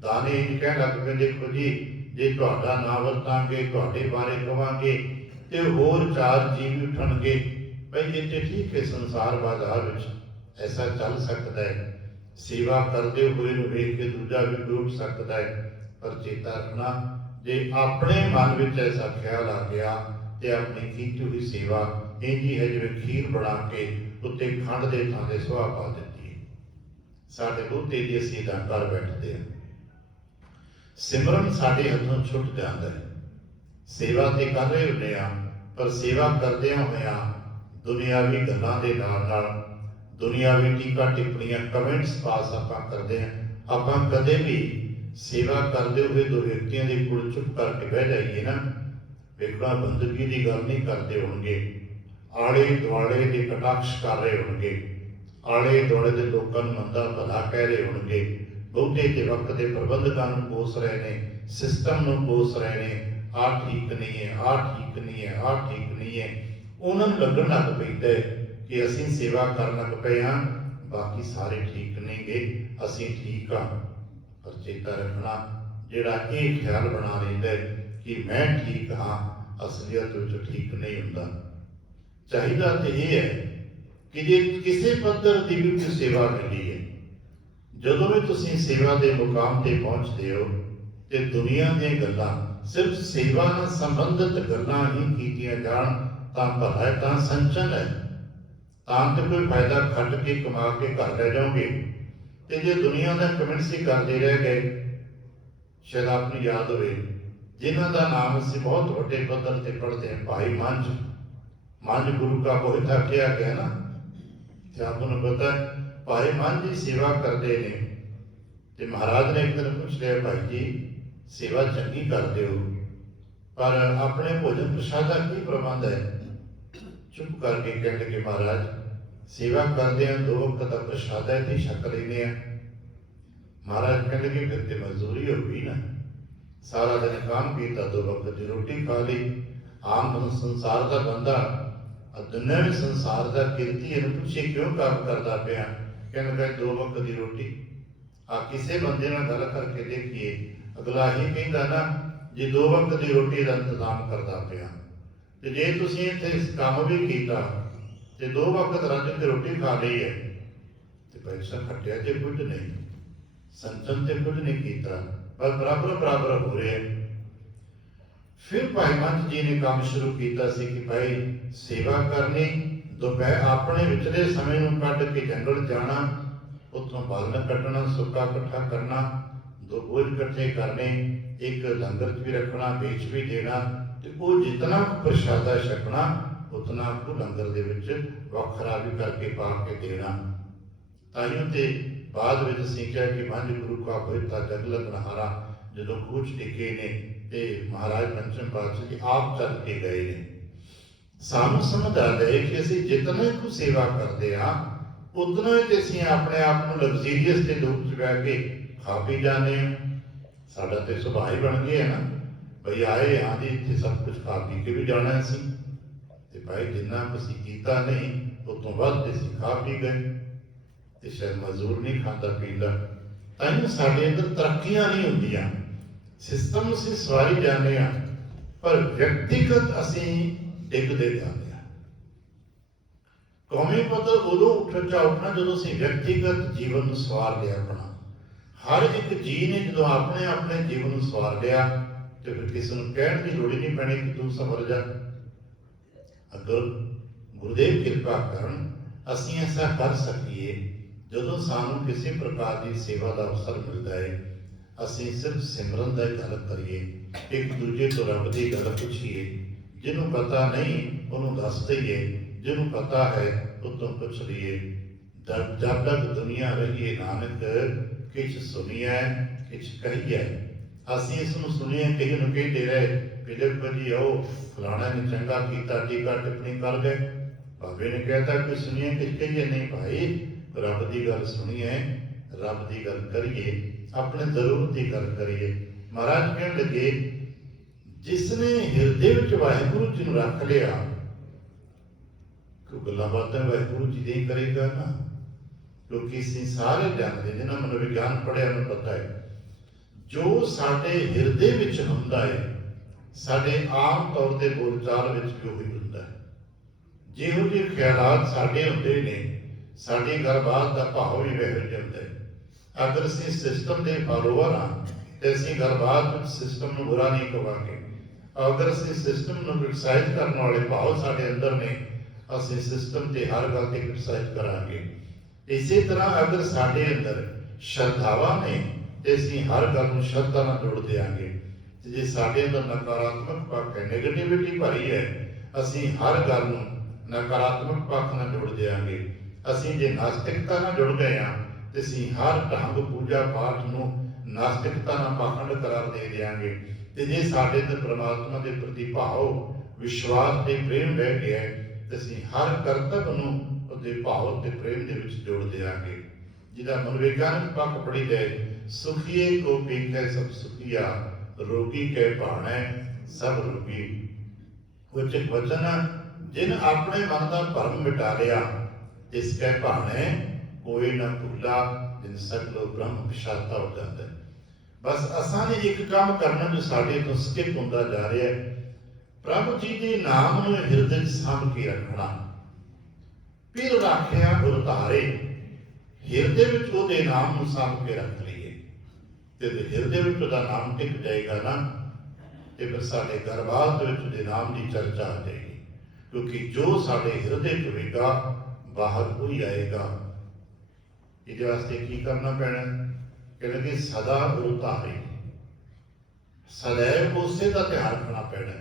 ਦਾਨੇ ਇੰਝ ਕਹਿਣ ਲੱਗ ਪਏ, ਦੇਖੋ ਜੀ ਜੇ ਤੁਹਾਡਾ ਨਾਂ ਵਰਤਾਂਗੇ, ਤੁਹਾਡੇ ਬਾਰੇ ਕਵਾਂਗੇ ਤੇ ਹੋਰ ਚਾਰ ਜੀਵ ਉੱਠਣਗੇ। ਭਾਈ ਇੱਥੇ ਠੀਕ ਹੈ, ਸੰਸਾਰ ਬਾਜ਼ਾਰ ਵਿੱਚ ਐਸਾ ਚੱਲ ਸਕਦਾ ਹੈ। ਸੇਵਾ ਕਰਦੇ ਹੋਏ ਨੂੰ ਵੇਖ ਕੇ ਦੂਜਾ ਵੀ ਉੱਠ ਸਕਦਾ ਹੈ। ਪਰ ਚੇਤਾ ਰੱਖਣਾ, ਜੇ ਆਪਣੇ ਮਨ ਵਿੱਚ ਐਸਾ ਖਿਆਲ ਆ ਗਿਆ ਤੇ ਆਪਣੀ ਕੀਤੀ ਹੋਈ ਸੇਵਾ ਇੰਝ ਹੀ ਹੈ ਜਿਵੇਂ ਖੀਰ ਬਣਾ ਕੇ ਉੱਤੇ ਖੰਡ ਦੇ ਥਾਂ ਤੇ ਸੁਆਹ ਪਾ ਦਿੱਤੀ। ਸਾਡੇ ਬਹੁਤੇ ਜੀ ਅਸੀਂ ਤਾਂ ਕਰ ਬੈਠਦੇ ਹਾਂ। ਸਿਮਰਨ ਸਾਡੇ ਹੱਥੋਂ ਛੁੱਟ ਜਾਂਦਾ ਹੈ। ਸੇਵਾ ਤੇ ਕਰ ਰਹੇ ਹੁੰਦੇ ਹਾਂ, ਪਰ ਸੇਵਾ ਕਰਦਿਆਂ ਹੋਇਆਂ ਦੁਨਿਆਵੀ ਗੱਲਾਂ ਦੇ ਨਾਲ ਨਾਲ ਦੁਨਿਆਵੀ ਟੀਕਾ ਟਿੱਪਣੀਆਂ, ਕਮੈਂਟਸ ਪਾਸ ਆਪਾਂ ਕਰਦੇ ਹਾਂ। ਆਪਾਂ ਕਦੇ ਵੀ ਸੇਵਾ ਕਰਦੇ ਹੋਏ ਦੋ ਵਿਅਕਤੀਆਂ ਦੇ ਕੋਲ ਚੁੱਪ ਕਰਕੇ ਬਹਿ ਜਾਈਏ ਨਾ, ਵੇਖਣਾ ਬੰਦਗੀ ਦੀ ਗੱਲ ਨਹੀਂ ਕਰਦੇ ਹੋਣਗੇ, ਆਲੇ ਦੁਆਲੇ ਦੇ ਕਟਾਕਸ਼ ਕਰ ਰਹੇ ਹੋਣਗੇ, ਆਲੇ ਦੁਆਲੇ ਦੇ ਲੋਕਾਂ ਨੂੰ ਮੰਦਾ ਭਲਾ ਕਹਿ ਰਹੇ ਹੋਣਗੇ। ਬਹੁਤੇ ਤੇ ਵਕਤ ਦੇ ਪ੍ਰਬੰਧਕਾਂ ਨੂੰ ਕੋਸ ਰਹੇ ਨੇ, ਸਿਸਟਮ ਨੂੰ ਕੋਸ ਰਹੇ ਨੇ, ਆਹ ਠੀਕ ਨਹੀਂ ਹੈ, ਆਹ ਠੀਕ ਨਹੀਂ ਹੈ, ਆਹ ਠੀਕ ਨਹੀਂ ਹੈ। ਉਹਨਾਂ ਨੂੰ ਲੱਗਣ ਲੱਗ ਪੈਂਦਾ ਹੈ कि असीं सेवा करन लग पए हाँ, बाकी सारे ठीक नहीं गे, असीं ठीक हाँ। पर चेता रखना, जिहड़ा ये ख्याल बना लैंदा है कि मैं ठीक हाँ, असलियत विच ठीक नहीं हुंदा। चाहिदा ते ये है कि जे किसी पद्धर की भी कोई सेवा मिली है, जदों भी तुसीं सेवा के मुकाम ते पहुँचते हो ते दुनिया दी गल्लां सिर्फ सेवा नाल संबंधित गल्लां ही कीतियां जाण तां भला है, तां संचन है, तां ते कोई फायदा खट के कमा के घर लै जाओगे। ते जे दुनिया का कमेंट्स ही करते रह गए, शायद आपको याद होवे जिन्हां दा नाम असीं बहुत वड्डे पद्धर ते पढ़ते हैं, भाई मंझ गुरु का बहुत आख्या गया ना, ते आपको पता है भाई मंझ जी सेवा करते ने, ते महाराज ने एक दिन पूछ लिया, भाई जी सेवा चंगी करते हो पर अपने भोजन प्रसादा की प्रबंध है? चुप करके कह लगे, महाराज सेवा करते हैं 2 वक्त का प्रसादा ही छक लेने हैं। महाराज कह लगे फिर तो मजदूरी हो गई ना, सारा दिन काम किया, 2 वक्त की रोटी खा ली। आम संसार का बंदा दुनियावी संसार का किरती इन पूछे क्यों काम करता पाया, कहने लगा 2 वक्त की रोटी। किसी बंदे नाल गल करके देखिए, अगला ही कहता ना जे 2 वक्त की रोटी का इंतजाम करता पाया, तो जे तुसीं इत्थे काम भी किया ते 2 वक्त रज के रोटी खा ली है, तो पैसा खटिया तो कुछ नहीं, संचन तो कुछ नहीं किया, पर बराबर हो रहे हैं। फिर भाई मंच जी ने काम शुरू किया कि भाई सेवा करनी, दोपहर अपने विचले समय में कट के जंगल जाना, उत्थों बालन कटना, सुक्का इकट्ठा करना, 2 बोझ इकट्ठे करने, एक लंगर भी रखना, बेच भी देना, तो वो जितना प्रसादा छकना उतना को लंगर दे विच वखरा भी करके पा के देना। ताइयों ते बाद में सीखा कि मंझ गुरु का होता जग लगनहारा, जो कूच टिके ने ते महाराज पंचम पातशाह जी आप चल के गए ने, सानू समझ आ गए कि असीं जितने को सेवा करते हाँ उतना ही असीं अपने आप को लग्जीरियस के रूप च बह के खा पी जाने। साडा तो सुभाव ही बन गया ना, भाई आए हाँ जी इत्थे सब कुछ खा पी के भी जाना असीं, ते भाई जिन्ना असीं कीता नहीं उतों वध असीं खा पी गए, ते शायद मजदूर नहीं खाता पींदा। ताइयों साडे अंदर तरक्कियां नहीं हुंदियां, सिस्टम असीं सवारी जाने हाँ, पर व्यक्तिगत असीं डिगदे जाने। कौमी पद्धर उदों उठना जो असीं व्यक्तिगत जीवन सवार लिया अपना। हर एक जी ने जो अपने अपने जीवन सवार लिया, तो फिर किसी को कहने की लोड़ नहीं पैनी कि तू संवर जा। अगर गुरुदेव कृपा करन असीं ऐसा कर सकीए, जो सानू किसी प्रकार की सेवा का अवसर मिलता है, असीं सिर्फ सिमरन की गल करिए, एक दूजे तो रब की गल पुछिए, जिन्हों पता नहीं उन्होंने दस दईए, जिन्हों पता है उतों पुछ लीए। जब तक दुनिया रही नानक किछ सुनिया किछ कहिए, असीं इसनूं सुनिए कहीं नूं कहते रहे कि देखो जी आओ फलाना ने चंगा किया, टीका टिप्पणी कर गए, बाबे ने कहता कोई सुनिए किछ कहिए, नहीं भाई रब की गल सुनिए, रब की गल करिए, अपने जरूरत की गल करिए। महाराज कहने लगे जिसने हिरदे विच वाहिगुरू जी नूं रख लिया, कोई गल्लां बातां वाहिगुरू जी दे करेगा ना, क्योंकि असीं सारे जानते जिन्हां मनोविज्ञान पढ़िया उन्हें पता है जो साडे हिरदे विच हुंदा है साडे आम तौर ते बोलचाल विच भी उही हुंदा है। जिहो जिहे ख्यालात साडे हुंदे ने, साडी गलबात दा भाव भी वह जिहा हुंदा है। अगर असीं सिस्टम के फॉलोअर हाँ तो असीं गलबात विच सिस्टम नूं बुरा नहीं कहांगे, अगर असीं सिस्टम नूं क्रिटिसाइज करने वाले भाव साडे अंदर ने, असीं सिस्टम ते हर गल ते क्रिटिसाइज करांगे। इसी तरह अगर साडे अंदर श्रद्धावां ने तो असीं हर गल नूं श्रद्धा नाल जोड़ देंगे, जे साडे अंदर नकारात्मक पक्ष है, नेगेटिविटी भरी है, असीं हर गल नूं नकारात्मक पक्ष नाल जोड़ देंगे। असीं जे नास्तिकता नाल जुड़ गए हाँ तो असीं हर ढंग पूजा पाठ नूं नास्तिकता नाल पाखंड करार दे देंगे। ते जे साडे अंदर परमात्मा के प्रति भाव विश्वास ते प्रेम रह गया है तो असीं हर करतब नूं उहदे भाव ते प्रेम दे विच जोड़ देंगे। जिहदा मनोविज्ञानक पक्ष पढ़ी जाए, सुखिए को पीखै सब सुखिया, रोगी कै भाणै सब रोगी। कुछ वचन जिन अपने मन का भरम मिटा लिया, इसके भाने कोई न भूला, जिन सगलो ब्रह्म विशाता हो जाता है। बस असां ने एक काम करना जो साडे तो स्किप होंदा जा रहा है, प्रभु जी के नाम नूं हिरदे च साਂਭ के रखना। फिर राखिया गुर धारे, हिरदे विच उहदे नाम नूं साਂਭ के रख लईए ते हिरदे विच उहदा नाम टिक जाएगा ना, ते फिर साडे गरबात विच उहदे नाम की चर्चा आ जाएगी, क्योंकि जो साडे हिरदे च होएगा बाहर कोई आएगा। इहदे वास्ते की करना पैना? कहने कि सदा गुरु धारे, सदैव उसे का ध्यान रखना पैना।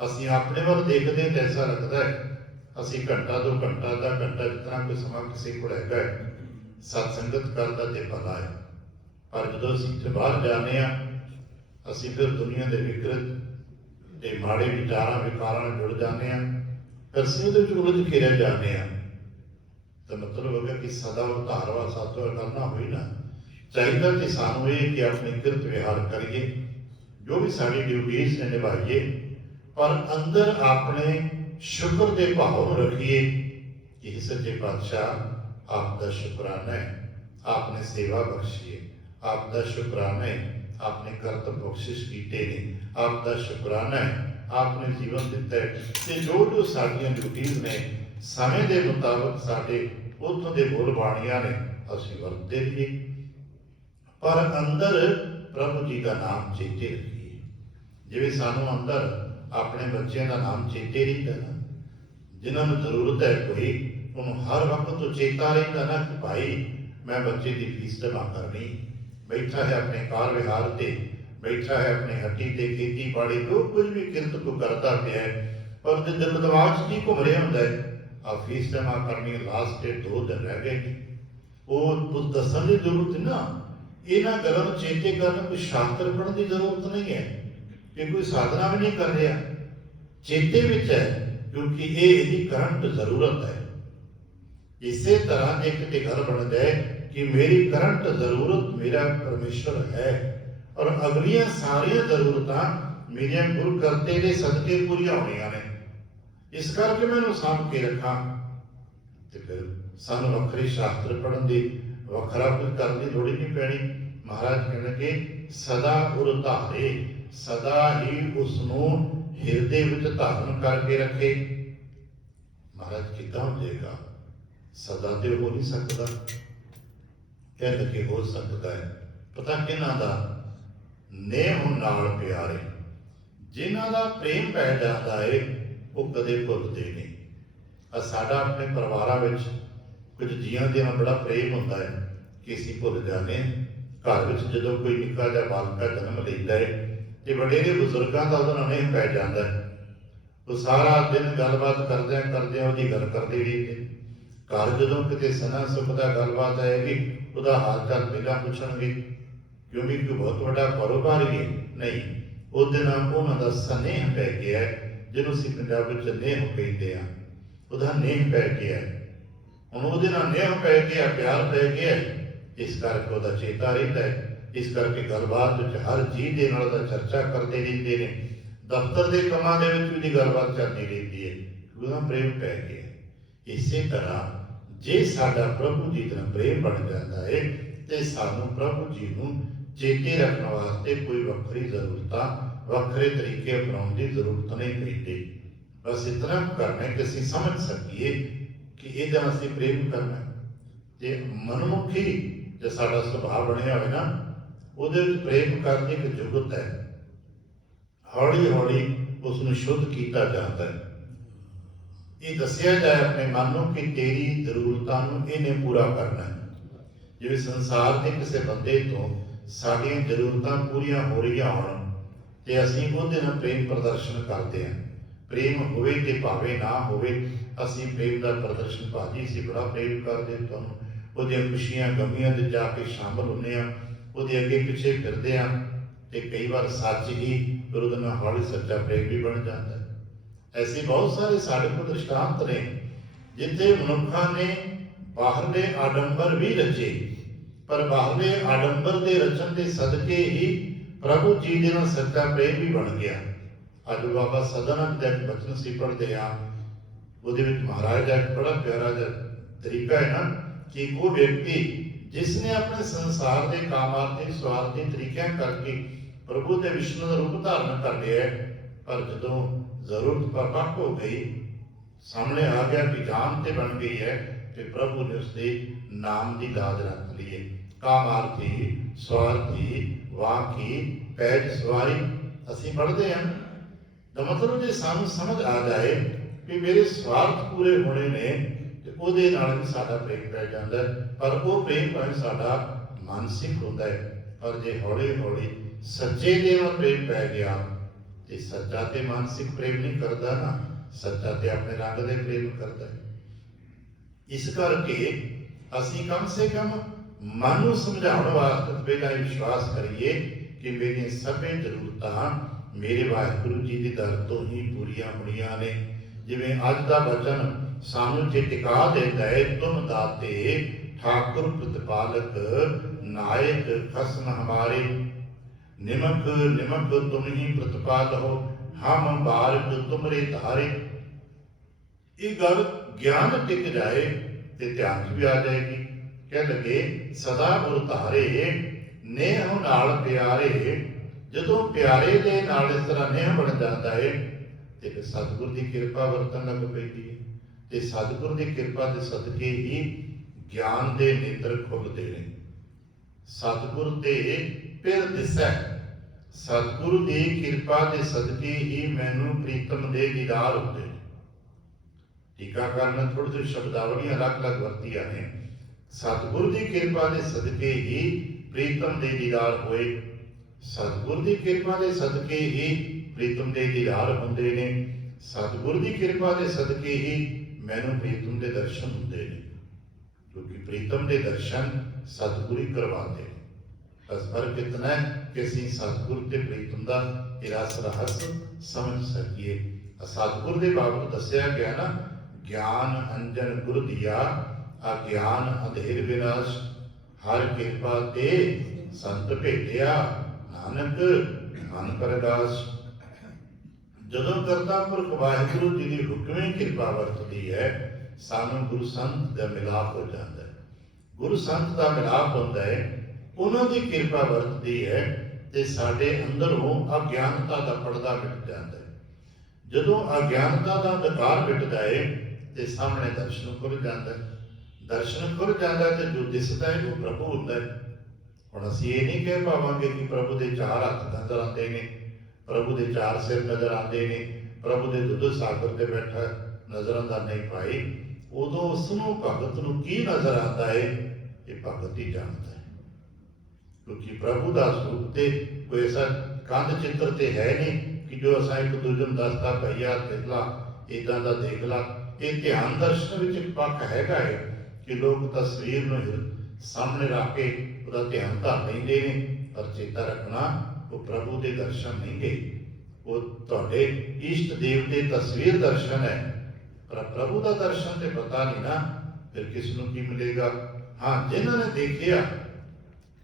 असीं अपने वाल देखते तो ऐसा लगता है असीं घंटा 2 घंटा आधा घंटा जितना कोई समा किसी को हैगा सत्संगत करता तो भला है, पर जो असीं बाहर जाने असीं फिर दुनिया के विकृत के माड़े विचारां विकारां नाल जुड़ जाने, फिर असीं उहदे विच उलझ के रह जाने। तो मतलब होगा कि सदा उधारवा सातों करना होई ना चाहिए कि सानू ये कि अपने किरत विहार करिए, जो भी साड़ी ड्यूटीज ने निभाइए, पर अंदर अपने शुक्र के भाव रखिए कि सच्चे पातशाह आपका शुकराना है, आपने सेवा बख्शी है, आपका शुकराना है, आपने कर्तव्य बख्शिश किए ने, आपका शुकराना है, आपने जीवन दिता है। तो जो जो साडियां ड्यूटीज ने समय के मुताबिक साडे उत्थों के बोल बाणियां ने असीं वरतते रहिए, पर अंदर प्रभु जी का नाम चेते रखिए। जिवें सानू अंदर अपने बच्चों का नाम चेते रहिंदा ना, जिन्होंने जरूरत है कोई उन्होंने हर वक्त तो चेता रहिंदा ना कि भाई मैं बच्चे की फीस जमा करनी, बैठा है अपने कार विहार से, बैठा है अपने हट्टी से खेती बाड़ी जो कुछ भी किरत को करता पिया है, पर जो दिल दिमाग की घूम रहा होंदा है आ फीस जमा करनी लास्ट डे 2 दिन रह गए, वो दसन की जरूरत ना, इन्हां गल्लां नूं चेते करन कोई शास्त्र पढ़न की जरूरत नहीं है, कि कोई साधना भी नहीं कर रहा, चेते विच है, क्योंकि ये इहदी करंट जरूरत है। इसे तरह एक घर बन जाए कि मेरी करंट जरूरत मेरा परमेश्वर है, और अगलियां सारिया जरूरत मेरिया गुरु करते दे सदके पूरियां होणियां ने, इस करके मैं उन्हें साँभ के रखा। तो फिर सानू वखरे शास्त्र पढ़न की वखरा कुछ करने की लोड़ ही नहीं पैनी। महाराज कहने के सदा उर धारे, सदा ही उसनों हिरदे विच धारण करके रखे। महाराज कितना हो जाएगा? सदा तो हो नहीं सकता, कह लगे हो सकता है। पता किन्हां दा? नेह नाल प्यारे, जिन्हां दा प्रेम पै जाता है वो कदे भुलते नहीं। साडा अपने परिवारां विच कुछ जियां दे नाल बड़ा प्रेम होंदा है कि असीं भुल जाने। घर विच जदों कोई निक्का जिहा बालका जन्म लैंदा है ते वडेरे बुजुर्गां दा उहदे नाल नेह पै जांदा है, वो सारा दिन गलबात करदियां करदियां उहदी गल करदे रहिंदे। घर जदों किते सना सुख दा गलबात आएगी उहदा हाल चाल पहलां पुछणगे, क्योंकि कोई बहुत बड़ा कारोबार ही नहीं, उहदे नाल उहनां दा स्नेह पै गया है, जिहनूं असीं पंजाबी च नेह कहंदे आ, उहदा नेह पै गया है। हुण उहदे नाल नेह पै गया, प्यार पै गया, इस करके उहदा चेता रहिंदा है। इस करके गलबात विच हर चीज़ दे नाल दा चर्चा करदे रहिंदे ने, दफ्तर के कामां दे विच भी गलबात चलदी रहिंदी है, उहदा प्रेम पै गया। इसे तरह जे साडा प्रभु जी नाल प्रेम बन जाता है तो सानू प्रभु जी नूं चेते रखने वास्ते कोई वखरी जरूरतां वखरे तरीके अपनाउण की जरूरत नहीं पैंदी। बस इतना करना है कि असीं समझ सकीए कि इहदे नाल असीं प्रेम करना। जे मनमुखी जो साडा सुभाव बनिया होवे ना, उहदे विच प्रेम करने की जुगत है, हौली हौली उसनूं शुद्ध किया जाता है। ये दसिया जाए अपने मन नूं कि तेरी जरूरतां नूं इहने पूरा करना है। जिवें संसार के किसी बंदे तो साडियां जरूरतां पूरियां हो रहीआं होण ते असीं उहदे नाल प्रेम प्रदर्शन करते हैं। प्रेम होवे ते भावे ना होवे, असीं प्रेम का प्रदर्शन भाजी असीं बड़ा प्रेम करते तुहानूं, उहदियां खुशियां गमियां दे जाके शामिल होंदे आ, उहदे अगे पिछे फिरदे आ, ते कई बार सच ही फिर उहदे नाल हौली सच्चा प्रेम भी बन जाता है। ऐसे बहुत सारे साढ़े को दृष्टांत ने जिथे मनुखा ने बाहरले आडंबर भी रचे, पर बाहरले आडंबर के रचन के सदके ही प्रभु जी के नाल सच्चा प्रेम भी बन गया। अज बाबा सदानंद का एक बचन सी पढ़ते हैं ਉਹਦੇ ਵਿੱਚ ਮਹਾਰਾਜ ਦਾ ਇੱਕ ਬੜਾ ਪਿਆਰਾ ਜਿਹਾ ਤਰੀਕਾ ਹੈ ਨਾ ਕਿ ਉਹ ਵਿਅਕਤੀ ਜਿਸਨੇ ਆਪਣੇ ਸੰਸਾਰ ਦੇ ਕਾਮਾਰਥੀ ਸਵਾਰਥੀ ਤਰੀਕਿਆਂ ਕਰਕੇ ਪ੍ਰਭੂ ਦੇ ਵਿਸ਼ਨੂੰ ਦਾ ਰੂਪ ਧਾਰਨ ਕਰ ਲਿਆ, ਪਰ ਜਦੋਂ ਜ਼ਰੂਰਤ ਪਰਪੱਕ ਹੋ ਗਈ, ਸਾਹਮਣੇ ਆ ਗਿਆ ਕਿ ਜਾਨ ਤੇ ਬਣ ਗਈ ਹੈ, ਤੇ ਪ੍ਰਭੂ ਨੇ ਉਸਦੇ ਨਾਮ ਦੀ ਲਾਜ ਰੱਖ ਲਈ ਹੈ। ਕਾਮਾਰਥੀ ਸਵਾਰਥੀ ਵਾਕੀ ਪੈਜ ਸਵਾਰੀ ਅਸੀਂ ਪੜ੍ਹਦੇ ਹਾਂ। ਤਾਂ ਮਤਲਬ ਜੇ ਸਾਨੂੰ ਸਮਝ ਆ ਜਾਏ ਕਿ ਮੇਰੇ ਸਵਾਰਥ ਪੂਰੇ ਹੋਣੇ ਨੇ, ਤੇ ਉਹਦੇ ਨਾਲ ਵੀ ਸਾਡਾ ਪ੍ਰੇਮ ਪੈ ਜਾਂਦਾ, ਪਰ ਉਹ ਪ੍ਰੇਮ ਭਾਵੇਂ ਸਾਡਾ ਮਾਨਸਿਕ ਹੁੰਦਾ ਹੈ। ਪਰ ਜੇ ਹੌਲੀ ਹੌਲੀ ਸੱਚੇ ਦੇ ਨਾਲ ਪ੍ਰੇਮ ਪੈ ਗਿਆ, ਤੇ ਸੱਚਾ ਤੇ ਮਾਨਸਿਕ ਪ੍ਰੇਮ ਨਹੀਂ ਕਰਦਾ ਨਾ, ਸੱਚਾ ਤੇ ਆਪਣੇ ਰੰਗ ਦੇ ਪ੍ਰੇਮ ਕਰਦਾ ਹੈ। ਇਸ ਕਰਕੇ ਅਸੀਂ ਕਮ ਸੇ ਕਮ ਮਨ ਨੂੰ ਸਮਝਾਉਣ ਵਾਸਤੇ ਪਹਿਲਾਂ ਇਹ ਵਿਸ਼ਵਾਸ ਕਰੀਏ ਕਿ ਮੇਰੀਆਂ ਸਭੇ ਜ਼ਰੂਰਤਾਂ ਮੇਰੇ ਵਾਹਿਗੁਰੂ ਜੀ ਦੇ ਦਰ ਤੋਂ ਹੀ ਪੂਰੀਆਂ ਹੋਣੀਆਂ ਨੇ। ਜਿਵੇਂ ਅੱਜ ਦਾ ਵਚਨ ਸਾਨੂੰ ਜੇ ਟਿਕਾ ਦਿੰਦਾ ਹੈ, ਤੁਮ ਦਾਤੇ ਠਾਕੁਰ ਪ੍ਰਤਪਾਲਕ ਨਾਇਕ ਖਸਮ ਹਮਾਰੇ, ਨਿਮਕ ਨਿਮਕ ਤੁਮ ਹੀ ਪ੍ਰਤਪਾਲੋ ਹਮ ਬਾਰਕ ਤੁਮਰੇ ਧਾਰੇ। ਇਹ ਗੱਲ ਗਿਆਨ ਟਿਕ ਜਾਏ ਤੇ ਧਿਆਨ 'ਚ ਵੀ ਆ ਜਾਏਗੀ। ਕਹਿ ਲਗੇ ਸਦਾ ਗੁਰ ਧਾਰੇ ਨੇਹ ਨਾਲ ਪਿਆਰੇ। ਜਦੋਂ ਪਿਆਰੇ ਦੇ ਨਾਲ ਇਸ ਤਰ੍ਹਾਂ ਨੇਹ ਬਣ ਜਾਂਦਾ ਹੈ, ਤੇ ਫਿਰ ਸਤਿਗੁਰ ਦੀ ਕਿਰਪਾ ਵਰਤਣ ਲੱਗ ਪੈਂਦੀ ਹੈ, ਤੇ ਸਤਿਗੁਰ ਦੀ ਕਿਰਪਾ ਦੇ ਸਦਕੇ ਹੀ ਗਿਆਨ ਦੇ ਨੇਤਰ ਖੁੱਲ੍ਹਦੇ ਨੇ। ਸਤਿਗੁਰ ਤੇ ਫਿਰ ਦਿਸੈ, ਸਤਿਗੁਰੂ ਦੀ ਕਿਰਪਾ ਦੇ ਸਦਕੇ ਹੀ ਮੈਨੂੰ ਪ੍ਰੀਤਮ ਦੇ ਦੀਦਾਰ ਹੁੰਦੇ ਨੇ। ਟੀਕਾਕਾਰ ਨੇ ਥੋੜ੍ਹੀ ਜਿਹੀ ਸ਼ਬਦਾਵਲੀਆਂ ਅਲੱਗ-ਅਲੱਗ ਵਰਤੀਆਂ ਨੇ। ਸਤਿਗੁਰ ਦੀ ਕਿਰਪਾ ਦੇ ਸਦਕੇ ਹੀ ਪ੍ਰੀਤਮ ਦੇ ਦੀਦਾਰ ਹੋਏ, ਸਤਿਗੁਰ ਦੀ ਕਿਰਪਾ ਦੇ ਸਦਕੇ ਹੀ ਪ੍ਰੀਤਮ ਦੇ ਦੀਦਾਰ ਹੁੰਦੇ ਨੇ, ਸਤਿਗੁਰ ਦੀ ਕਿਰਪਾ ਦੇ ਸਦਕੇ ਹੀ ਮੈਨੂੰ ਪ੍ਰੀਤਮ ਦੇ ਦਰਸ਼ਨ ਹੁੰਦੇ ਨੇ, ਕਿਉਂਕਿ ਪ੍ਰੀਤਮ ਦੇ ਦਰਸ਼ਨ ਸਤਿਗੁਰੂ ਹੀ ਕਰਵਾਉਂਦੇ ਨੇ। ਬਸ ਫਰਕ ਇਤਨਾ ਹੈ ਕਿ ਅਸੀਂ ਸਤਿਗੁਰ ਤੇ ਪ੍ਰੀਤਮ ਦਾ ਇਹ ਰਸ ਰਹੱਸ ਸਮਝ ਸਕੀਏ। ਸਤਿਗੁਰ ਦੇ ਬਾਬਤ ਦੱਸਿਆ ਗਿਆ ਨਾ, ਗਿਆਨ ਅੰਜਨ ਗੁਰ ਦੀਆ ਅਗਿਆਨ ਅੰਧੇਰ ਵਿਨਾਸ਼, ਹਰ ਕਿਰਪਾ ਤੇ ਸੰਤ ਭੇਟਿਆ ਨਾਨਕ ਮਨ ਪ੍ਰਗਾਸ਼। ਜਦੋਂ ਕਰਤਾ ਪੁਰਖ ਵਾਹਿਗੁਰੂ ਜੀ ਦੀ ਹੁਕਮੀ ਕਿਰਪਾ ਵਰਤਦੀ ਹੈ, ਸਾਨੂੰ ਗੁਰੂ ਸੰਤ ਦਾ ਮਿਲਾਪ ਹੋ ਜਾਂਦਾ ਹੈ। ਗੁਰੂ ਸੰਤ ਦਾ ਮਿਲਾਪ ਹੁੰਦਾ ਹੈ, ਉਹਨਾਂ ਦੀ ਕਿਰਪਾ ਵਰਤਦੀ ਹੈ, ਤੇ ਸਾਡੇ ਅੰਦਰੋਂ ਅਗਿਆਨਤਾ ਦਾ ਪਰਦਾ ਮਿਟ ਜਾਂਦਾ ਹੈ। ਜਦੋਂ ਅਗਿਆਨਤਾ ਦਾ ਅੰਧਕਾਰ ਮਿਟਦਾ ਹੈ, ਤੇ ਸਾਹਮਣੇ ਦਰਸ਼ਨ ਖੁੱਲ੍ਹ ਜਾਂਦਾ ਹੈ। ਦਰਸ਼ਨ ਖੁੱਲ੍ਹ ਜਾਂਦਾ ਤੇ ਜੋ ਦਿਸਦਾ ਹੈ ਉਹ ਪ੍ਰਭੂ ਹੁੰਦਾ ਹੈ। ਹੁਣ ਅਸੀਂ ਇਹ ਨਹੀਂ ਕਹਿ ਪਾਵਾਂਗੇ ਕਿ ਪ੍ਰਭੂ ਦੇ 4 ਹੱਥ ਨਜ਼ਰ ਆਉਂਦੇ ਨੇ, ਪ੍ਰਭੂ ਦੇ 4 ਸਿਰ ਨਜ਼ਰ ਆਉਂਦੇ ਨੇ, ਪ੍ਰਭੂ ਦੇ ਦੁੱਧ ਸਾਗਰ ਤੇ ਬੈਠਾ ਨਜ਼ਰ ਆਉਂਦਾ ਨਹੀਂ ਭਾਈ। ਉਦੋਂ ਉਸਨੂੰ ਭਗਤ ਨੂੰ ਕੀ ਨਜ਼ਰ ਆਉਂਦਾ ਹੈ, ਇਹ ਭਗਤ ਹੀ ਜਾਣਦਾ ਹੈ। ਕਿਉਂਕਿ ਪ੍ਰਭੂ ਦਾ ਸਰੂਪ ਤੇ ਕੋਈ ਐਸਾ ਕੰਧ ਚਿੱਤਰ ਤੇ ਹੈ ਨਹੀਂ ਕਿ ਜੋ ਅਸਾਂ ਇੱਕ ਦੂਜੇ ਨੂੰ ਦੱਸਦਾ ਭਈਆ ਦੇਖ ਲਾ, ਇੱਦਾਂ ਦਾ ਦੇਖ ਲਾ। ਇਹ ਧਿਆਨ ਦਰਸ਼ਨ ਵਿੱਚ ਇੱਕ ਪੱਖ ਹੈਗਾ ਹੈ ਕਿ ਲੋਕ ਤਸਵੀਰ ਨੂੰ ਸਾਹਮਣੇ ਰੱਖ ਕੇ ਉਹਦਾ ਧਿਆਨ ਧਰ ਲੈਂਦੇ ਨੇ, ਪਰ ਚੇਤਾ ਰੱਖਣਾ ਉਹ ਪ੍ਰਭੂ ਦੇ ਦਰਸ਼ਨ ਨਹੀਂ ਗਏ, ਉਹ ਤੁਹਾਡੇ ਇਸ਼ਟ ਦੇਵ ਦੇ ਤਸਵੀਰ ਦਰਸ਼ਨ ਹੈ, ਪਰ ਪ੍ਰਭੂ ਦਾ ਦਰਸ਼ਨ ਤੇ ਪਤਾ ਨਹੀਂ ਨਾ, ਫਿਰ ਕਿਸ ਨੂੰ ਕੀ ਮਿਲੇਗਾ। ਹਾਂ, ਜਿਨ੍ਹਾਂ ਨੇ ਦੇਖਿਆ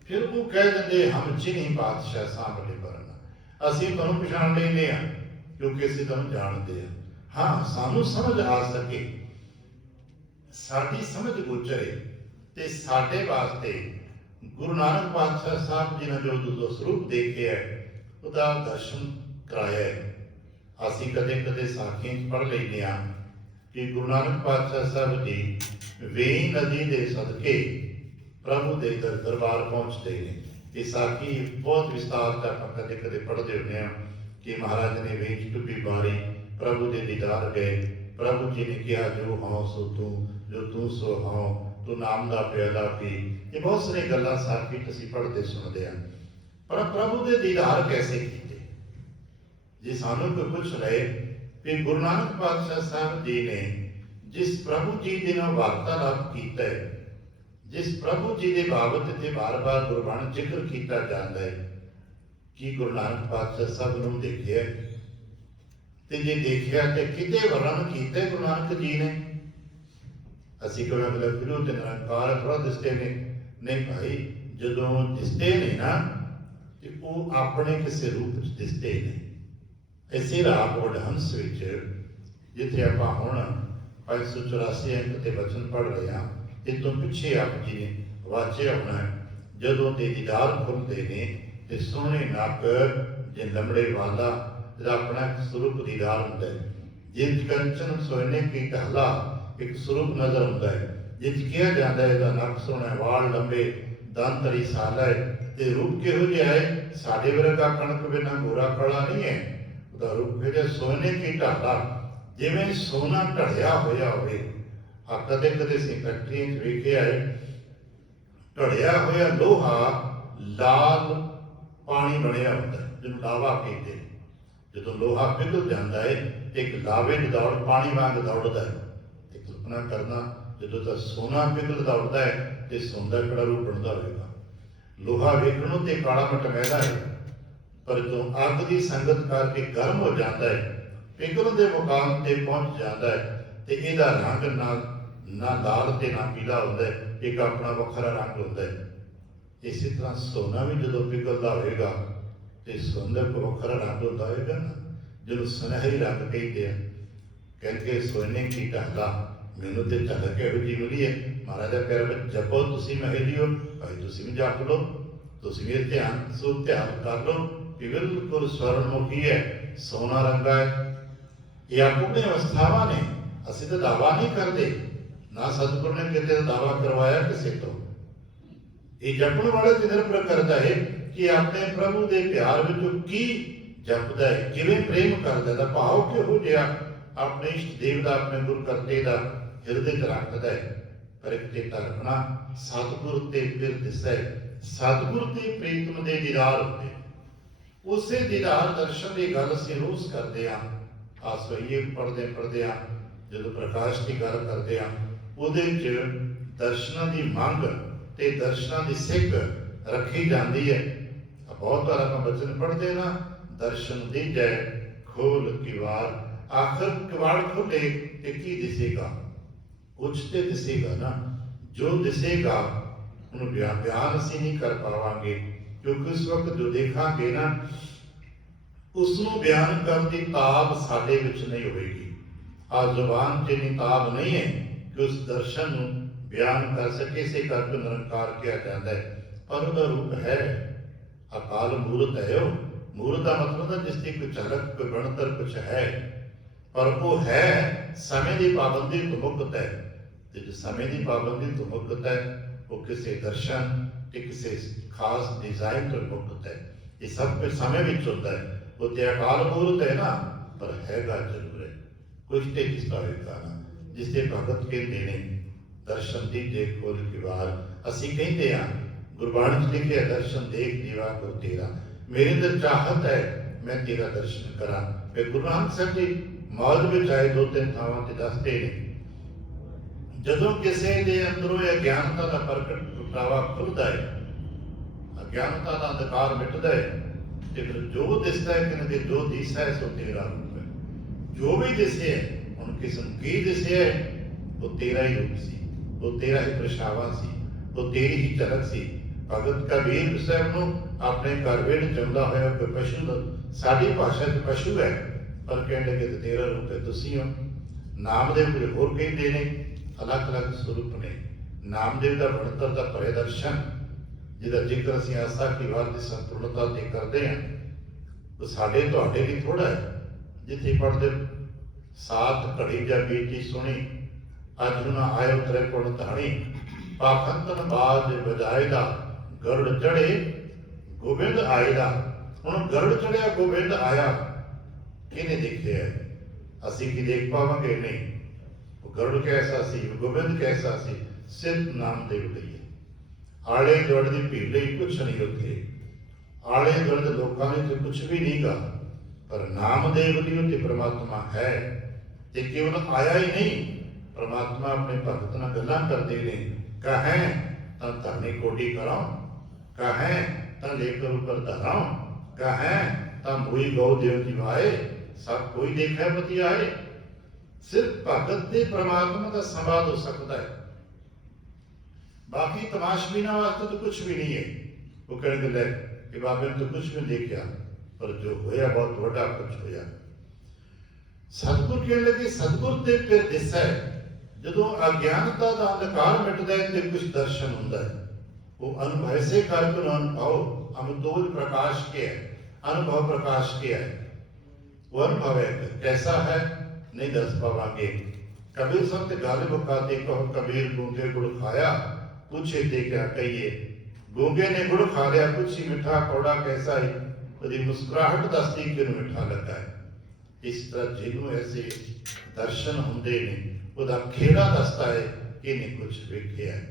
ਫਿਰ ਉਹ ਕਹਿ ਦਿੰਦੇ ਹਮ ਚਿਨੀ ਬਾਦਸ਼ਾਹ ਸਾਹਮਣੇ ਬਰਨਾ, ਅਸੀਂ ਤੁਹਾਨੂੰ ਪਛਾਣ ਲੈਂਦੇ ਹਾਂ ਕਿਉਂਕਿ ਅਸੀਂ ਤੁਹਾਨੂੰ ਜਾਣਦੇ ਹਾਂ। ਹਾਂ, ਸਾਨੂੰ ਸਮਝ ਆ ਸਕੇ, ਸਾਡੀ ਸਮਝ ਗੋਚਰੇ, ਤੇ ਸਾਡੇ ਵਾਸਤੇ ਗੁਰੂ ਨਾਨਕ ਪਾਤਸ਼ਾਹ ਸਾਹਿਬ ਜੀ ਨੇ ਜੋ ਦੁੱਧ ਸਰੂਪ ਦੇਖਿਆ ਉਹਦਾ ਦਰਸ਼ਨ ਕਰਾਇਆ ਹੈ। ਅਸੀਂ ਕਦੇ ਕਦੇ ਸਾਖੀਆਂ 'ਚ ਪੜ੍ਹ ਲੈਂਦੇ ਹਾਂ ਕਿ ਗੁਰੂ ਨਾਨਕ ਪਾਤਸ਼ਾਹ ਸਾਹਿਬ ਜੀ ਵੇਈ ਨਦੀ ਦੇ ਸਦਕੇ ਪ੍ਰਭੂ ਦੇ ਦਰਬਾਰ ਪਹੁੰਚਦੇ ਨੇ। ਇਹ ਸਾਖੀ ਬਹੁਤ ਵਿਸਤਾਰ ਤੱਕ ਆਪਾਂ ਕਦੇ ਕਦੇ ਪੜ੍ਹਦੇ ਹੁੰਦੇ ਹਾਂ ਕਿ ਮਹਾਰਾਜ ਨੇ ਵੇਈ 'ਚ ਡੁੱਬੀ ਮਾਰੀ, ਪ੍ਰਭੂ ਦੇ ਦੀਦਾਰ ਗਏ, ਪ੍ਰਭੂ ਜੀ ਨੇ ਕਿਹਾ ਜੋ ਹਾਂ ਸੋ ਤੂੰ, ਜੋ ਤੂੰ ਸੋ ਹਾਂ, ਤੂੰ ਨਾਮ ਦਾ ਪਿਆਲਾ ਪੀ। ਇਹ ਬਹੁਤ ਸਾਰੀਆਂ ਗੱਲਾਂ ਸਾਖੀ 'ਚ ਅਸੀਂ ਪੜ੍ਹਦੇ ਸੁਣਦੇ ਹਾਂ। ਪਰ ਪ੍ਰਭੂ ਦੇ ਦੀਦਾਰ ਕੈਸੇ ਕੀਤੇ? ਜੇ ਸਾਨੂੰ ਕੋਈ ਪੁੱਛ ਲਏ ਕਿ ਗੁਰੂ ਨਾਨਕ ਪਾਤਸ਼ਾਹ ਸਾਹਿਬ ਜੀ ਨੇ ਜਿਸ ਪ੍ਰਭੂ ਜੀ ਦੇ ਨਾਲ ਵਾਰਤਾਲਾਪ ਕੀਤਾ ਹੈ, ਜਿਸ ਪ੍ਰਭੂ ਜੀ ਦੇ ਬਾਬਤ ਇੱਥੇ ਬਾਰ-ਬਾਰ ਗੁਰਬਾਣੀ ਜ਼ਿਕਰ ਕੀਤਾ ਜਾਂਦਾ ਹੈ, ਕੀ ਗੁਰੂ ਨਾਨਕ ਪਾਤਸ਼ਾਹ ਸਾਹਿਬ ਨੂੰ ਦੇਖਿਆ? ਤੇ ਜੇ ਦੇਖਿਆ ਤੇ ਕਿਤੇ ਵਰਣਨ ਕੀਤਾ ਗੁਰੂ ਨਾਨਕ ਜੀ ਨੇ? ਅਸੀਂ ਕੋਈ ਅਗਲਾ ਫਿਰੋ ਤੇ ਨਿਰੰਕਾਰ ਥੋੜ੍ਹਾ ਦਿਸਦੇ ਨੇ, ਨਹੀਂ ਭਾਈ, ਜਦੋਂ ਦਿਸਦੇ ਨੇ ਨਾ ਤੇ ਉਹ ਆਪਣੇ ਕਿਸੇ ਰੂਪ ਵਿੱਚ ਦਿਸਦੇ ਨੇ। ਇਸੇ ਰਾਗ ਵਡਹੰਸ ਵਿੱਚ ਜਿੱਥੇ ਆਪਾਂ ਹੁਣ 584 अंक ते वचन पढ़ रहे हैं। इस तो पिछे आप जी ने वाचे होना जदों ते दीदार खुलते ने ते सोहने नक जे लमड़े वाला अपना स्वरूप दीदार होंदा है। जिंद कंचन सोने की ढाला एक स्वरूप नजर आता है। जिंद कहा जाता है इसका नक सोहना वाल लंबे दंत रिसाला है ते रूप किहो जिहा है साडे वर्गा कणक बिना गोरा काला नहीं है। ਉਹਦਾ रूप किहो सोने की ढाला जिवें सोना ढलिया होया होवे। आ कदे कदे सी फैक्ट्रियां च वेखिया है ढलिया होया लोहा लाल पानी बनया होता है जिन्होंने लावा कहते हैं। जो लोहा पिघल जाता है एक लावे की दौड़ पानी वांग दौड़ता है। तो कल्पना करना जो तो सोना पिघल दौड़ता है तो सोना कड़ा रूप बनता होगा। लोहा वेखणों ते काला मटमैला है पर जो अग की संगत करके गर्म हो जाता है पिघल के मुकाम से पहुंच जाता है तो यदा रंग ना लाल ते ना पीला होता है। एक अपना वखरा रंग होता है। इसी तरह सोना भी जो पिघलता होगा तो सोने को वखरा रंग होता होगा ना जो सुनहरी रंग कहते हैं। कहते सोने की ढाला मैनू तो झलक यहो जी मिली है महाराज प्यार में जपो तुम महली हो भाई तुम भी जप लो तुम भी ध्यान ध्यान कर लो कि बिल्कुल स्वर्णमुखी है सोना रंगा है। ये अपनी अवस्थावां ने असीं तो दावा नहीं करते ना सतगुरु ने किते दावा करवाया किसी तो। ये जपण वाले ते निर्भर करता है कि अपने प्रभु के प्यार विचों की जपदा है किवें प्रेम करदा है भाव किहो जिहा अपने इष्ट देव का अपने गुरु करते का हिरदे च रखदा है। पर एक चेता रखना सतगुरु ते फिर दिसै सतगुरु ते प्रीतम दे दीदार होंदे उसे दीदार दर्शन की गल असीं रोज़ करते हैं। आसवइये पढ़दे जो प्रकाश की गल करते हैं उहदे च दर्शनां की मंग ते दर्शनां की सिक रखी जाती है। बहुत बार आप वचन पढ़ते ना दर्शन दी जय खोल किवाड़ आखिर किवाड़ खोले तो की दिसेगा कुछ तो दिसेगा ना जो दिसेगा उन्हें बयान असीं नहीं कर पावांगे क्योंकि उस वक्त जो देखांगे ना उसनों बयान करने की ताब साडे विच नहीं होगी। आ जुबान च इन्नी ताब नहीं है कि उस दर्शन बयान कर सके। इसे करके निरंकार किया जाता है पर उसका रूप है अकाल मूर्त है। वो मूर्त का मतलब है जिसकी कोई झलक कोई बनतर कुछ है पर वो है समय की पाबंदी तो मुक्त है। जो समय की पाबंदी तो मुक्त है वो किसी दर्शन कि किसी खास डिजाइन तो मुक्त है। ये सब कुछ समय भी होता है वो तो अकाल मूर्त है ना पर हैगा जरूर है कुछ तो जिसका होगा ना जिसके भगत कहते हैं दर्शन दीजे खोल किवाड़। असीं कहते हैं गुरबाणी च लिखे दर्शन देख दीवा गुरु तेरा मेरे अंदर चाहत है मैं तेरा दर्शन करा। फिर गुरु नानक साहब जी मौज में आए 2-3 थावां ते दसते हैं जदों किसी के अंदरों अज्ञानता का प्रगट प्रगटावा खुलता है अज्ञानता का अंधकार मिटता है तो फिर जो दिसता है कि जो दिसता है सो तेरा रूप है। जो भी दिसे है उन किस्म की दिसे है वो तेरा ही रूप सी वो तेरा ही प्रछावा सी वो तेरी ही झलक सी। भगत कबीर साहब को अपने घर वेड़ जमदा होया कोई पशु साडी भाषा च पशु है पर कहने लगे तो तेरा रूप है तुसीं हो। नामदेव कुछ होर कहते हैं अलग अलग स्वरूप ने। नामदेव का बनतर का परिदर्शन जिहदा जिक्र असीं आस्था की वार की संपूर्णता ते करते हैं तो साडे तुहाडे लई थोड़ा है। जिथे पढ़ते सात घड़ी जा बीती सुनी अज ना आयो तेरे कोल धाणी पाखंतन बाज बजाएगा गरुड़ चढ़े गोबिंद आएगा। हुण गरुड़ चढ़िया गोबिंद आया किने देखे है असीं की देख पावांगे नहीं। वो गरुड़ कैसा सी गोबिंद कैसा सी सिर्फ नामदेव लई आले दुआले की भीड़ लई कुछ नहीं उत्थे आले दुआले लोगों ने कुछ भी नहीं गा पर नामदेव लई उत्थे परमात्मा है। ते केवल आया ही नहीं परमात्मा अपने भगत नाल गल्लां करदे ने कहें तां धरनी कोडी करां कहें तां लेकर ऊपर धरां कहें तां मोई गौ देव जीवाए सब कोई देखा पति आए। सिर्फ भगत दे परमात्मा का संवाद हो सकता है बाकी तमाशबीना वास्ते तो कुछ भी नहीं है। वो कहने लगे कि बाबे ने तो कुछ भी देखा पर जो होया बहुत बड़ा कुछ होया। सतगुर कहने लगे सतगुर ते फिर दिसा है ਜਦੋਂ ਅਗਿਆਨਤਾ ਦਾ ਅੰਧਕਾਰ ਮਿਟਦਾ ਹੈ ਤੇ ਕੁਝ ਦਰਸ਼ਨ ਹੁੰਦਾ ਹੈ। ਉਹ ਅਨੁਭਵ ऐसे करके अनुभव हम तोज प्रकाश के है, अनुभव प्रकाश के है। वो अनुभव है कैसा है नहीं दस पावांगे। कबीर संत गल मुकाते कहो कबीर गूंगे गुड़ खाया, पूछे ते क्या कहिए। गूंगे ने गुड़ खा लिया, पूछी मिठा कौड़ा कैसा है, ਉਹਦੀ ਮੁਸਕਰਾਹਟ ਦੱਸਦੀ ਕਿ ਉਹਨੂੰ ਮਿੱਠਾ ਲੱਗਾ ਹੈ। ਇਸ ਤਰ੍ਹਾਂ ਜਿਹਨੂੰ ਐਸੇ ਦਰਸ਼ਨ ਹੁੰਦੇ ਨੇ ਉਹਦਾ ਖੇੜਾ ਦੱਸਦਾ ਹੈ ਕਿ ਇਹਨੇ ਕੁਝ ਵੇਖਿਆ ਹੈ।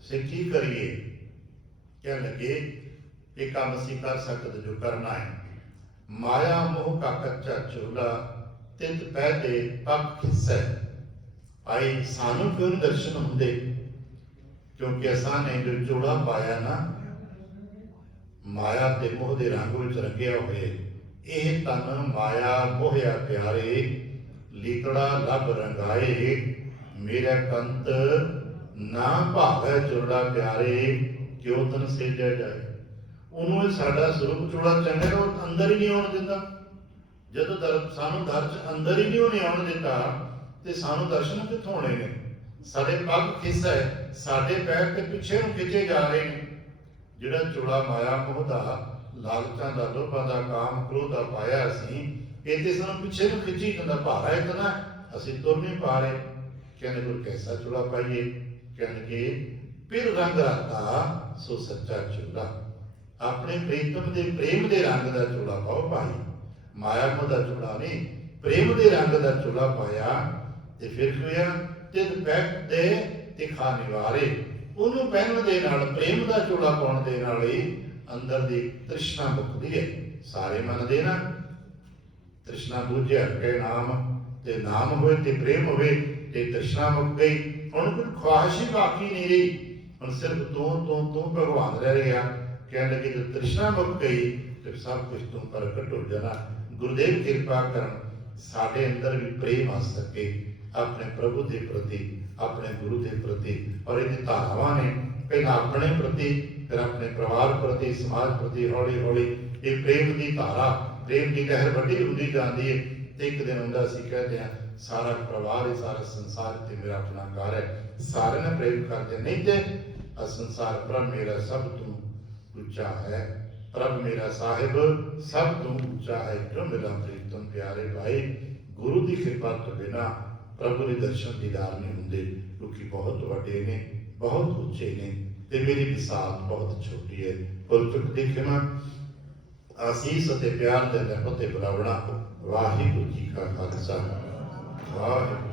ਸੇ ਕੀ ਕਰੀਏ, ਕਹਿਣ ਲੱਗੇ ਇਹ ਕੰਮ ਅਸੀਂ ਕਰ ਸਕਦੇ ਜੋ ਕਰਨਾ ਹੈ। ਮਾਇਆ ਮੋਹ ਕਾ ਕੱਚਾ ਚੋਲਾ ਤਿੰਤ ਪੈ ਦੇ ਪੱਕ ਖਿੱਸੈ। ਆਈ ਸਾਨੂੰ ਕਿਉਂ ਨਹੀਂ ਦਰਸ਼ਨ ਹੁੰਦੇ? ਕਿਉਂਕਿ ਅਸਾਂ ਨੇ ਜੋ ਚੋਲਾ ਪਾਇਆ ਨਾ ਮਾਇਆ ਤੇ ਮੋਹ ਦੇ ਰੰਗ ਵਿੱਚ ਰੰਗਿਆ ਹੋਏ। ਇਹ ਤਨ ਮਾਇਆ ਮੋਹਿਆ ਪਿਆਰੇ, ਲੀਕੜਾ ਲੱਭ ਰੰਗਾਏ। ਮੇਰਾ ਕੰਤ ਨਾ ਭਾਵੈ ਚੋੜਾ ਪਿਆਰੇ, ਕਿਉ ਤਨ ਸੇਜਿਆ ਜਾਏ। ਉਹਨੂੰ ਇਹ ਸਾਡਾ ਸਰੂਪ ਚੋੜਾ ਚੰਗਾ ਉਹ ਅੰਦਰ ਹੀ ਨਹੀਂ ਆਉਣ ਦਿੰਦਾ। ਜਦੋਂ ਸਾਨੂੰ ਦਰਜ ਅੰਦਰ ਹੀ ਨਹੀਂ ਉਹਨੇ ਆਉਣ ਦਿੱਤਾ ਤੇ ਸਾਨੂੰ ਦਰਸ਼ਨ ਕਿੱਥੋਂ ਹੋਣੇ ਨੇ? ਸਾਡੇ ਪੱਗ ਖਿੱਸਾ ਹੈ, ਸਾਡੇ ਪੈਰ ਤੇ ਪਿੱਛੇ ਨੂੰ ਖਿੱਚੇ ਜਾ ਰਹੇ ਨੇ। ਜਿਹੜਾ ਚੋੜਾ ਮਾਇਆ ਮੋਹ ਦਾ, ਲਾਲਚਾਂ ਦਾ, ਲੋਭਾਂ ਦਾ, ਕਾਮ ਕ੍ਰੋਧ ਦਾ ਪਾਇਆ ਅਸੀਂ, ਇਹ ਤੇ ਸਾਨੂੰ ਪਿੱਛੇ ਨੂੰ ਖਿੱਚੀ ਜਾਂਦਾ। ਭਾਰਾ ਇਤਨਾ ਅਸੀਂ ਤੁਰ ਨਹੀਂ ਪਾ ਰਹੇ। ਕਹਿੰਦੇ ਕੋਈ ਕੈਸਾ ਚੋੜਾ ਪਾਈਏ? ਕਹਿਣਗੇ ਫਿਰ ਰੰਗ ਰਾਤਾ ਸੋ ਸੱਚਾ ਚੋਲਾ। ਆਪਣੇ ਪ੍ਰੀਤਮ ਦੇ ਪ੍ਰੇਮ ਦੇ ਰੰਗ ਦਾ ਚੋਲਾ ਪਾਓ ਭਾਈ। ਮਾਇਆ ਮੋਹ ਦਾ ਚੋਲਾ ਨਹੀਂ, ਪ੍ਰੇਮ ਦੇ ਰੰਗ ਦਾ ਚੋਲਾ ਪਾਇਆ ਤੇ ਫਿਰ ਹੋਇਆ ਤਿੰਨ ਪੈਕ ਦੇ ਤਿਖਾ ਨਿਵਾਰੇ। ਉਹਨੂੰ ਪਹਿਨਣ ਦੇ ਨਾਲ, ਪ੍ਰੇਮ ਦਾ ਚੋਲਾ ਪਾਉਣ ਦੇ ਨਾਲ ਹੀ ਅੰਦਰ ਦੀ ਤ੍ਰਿਸ਼ਨਾ ਮੁੱਕਦੀ ਹੈ। ਸਾਰੇ ਮੰਨਦੇ ਨਾ, ਤ੍ਰਿਸ਼ਨਾ ਬੁਝਿਆ ਕੇ ਨਾਮ, ਤੇ ਨਾਮ ਹੋਏ ਤੇ ਪ੍ਰੇਮ ਹੋਵੇ ਤੇ ਤ੍ਰਿਸ਼ਨਾ ਮੁੱਕ ਗਈ। ਹੁਣ ਕੋਈ ਖੁਆਇਸ਼ ਹੀ ਬਾਕੀ ਨਹੀਂ ਰਹੀ। ਹੁਣ ਸਿਰਫ ਤੂੰ ਭਗਵਾਨ ਰਹਿ ਗਿਆ। ਕਹਿਣ ਲੱਗੇ ਜੇ ਤ੍ਰਿਸ਼ਨਾ ਮੁੱਕ ਗਈ ਤੇ ਸਭ ਕੁਝ ਤੂੰ ਪ੍ਰਗਟ ਹੋ ਜਾਣਾ। ਗੁਰਦੇਵ ਕਿਰਪਾ ਕਰਨ ਸਾਡੇ ਅੰਦਰ ਵੀ ਪ੍ਰੇਮ ਆ ਸਕੇ ਆਪਣੇ ਪ੍ਰਭੂ ਦੇ ਪ੍ਰਤੀ, ਆਪਣੇ ਗੁਰੂ ਦੇ ਪ੍ਰਤੀ। ਔਰ ਇਹਦੀ ਧਾਰਾਵਾਂ ਨੇ ਪਹਿਲਾਂ ਆਪਣੇ ਪ੍ਰਤੀ, ਫਿਰ ਆਪਣੇ ਪਰਿਵਾਰ ਪ੍ਰਤੀ, ਸਮਾਜ ਪ੍ਰਤੀ। ਹੌਲੀ ਹੌਲੀ ਇਹ ਪ੍ਰੇਮ ਦੀ ਧਾਰਾ, ਪ੍ਰੇਮ ਦੀ ਲਹਿਰ ਵੱਡੀ ਹੁੰਦੀ ਜਾਂਦੀ ਹੈ। ਤੇ ਇੱਕ ਦਿਨ ਹੁੰਦਾ ਅਸੀਂ ਕਹਿੰਦੇ ਹਾਂ ਸਾਰਾ ਪਰਿਵਾਰ ਹੀ, ਸਾਰਾ ਸੰਸਾਰ ਤੇ ਮੇਰਾ ਆਪਣਾ ਘਰ ਹੈ। ਸਾਰੇ ਨੇ ਪ੍ਰੇਮ ਕਰਦੇ ਨਹੀਂ ਤੇ ਸੰਸਾਰ ਪ੍ਰਭ ਮੇਰਾ ਸਭ ਤੋਂ ਉੱਚਾ ਹੈ, ਪ੍ਰਭ ਮੇਰਾ ਸਾਹਿਬ ਸਭ ਤੋਂ ਉੱਚਾ ਹੈ। ਕਿਉਂ ਮੇਰਾ ਪ੍ਰੀਤਮ ਪਿਆਰੇ ਭਾਈ, ਗੁਰੂ ਦੀ ਕਿਰਪਾ ਤੋਂ ਬਿਨਾਂ ਪ੍ਰਭੂ ਦੇ ਦਰਸ਼ਨ ਦੀਦਾਰ ਨਹੀਂ ਹੁੰਦੇ। ਕਿਉਂਕਿ ਬਹੁਤ ਵੱਡੇ ਨੇ, ਬਹੁਤ ਉੱਚੇ ਨੇ ਤੇ ਮੇਰੀ ਵਿਸਾਤ ਬਹੁਤ ਛੋਟੀ ਹੈ। ਕੁੱਲ ਚੁੱਕ ਦੇਖੇ ਨਾ ਆਸੀਸ ਅਤੇ ਪਿਆਰ ਦੇ ਰਹਿਮਤ ਤੇ ਬੁਲਾਵਣਾ। ਵਾਹਿਗੁਰੂ ਜੀ ਕਾ ਖਾਲਸਾ, ਵਾਹਿਗੁਰੂ।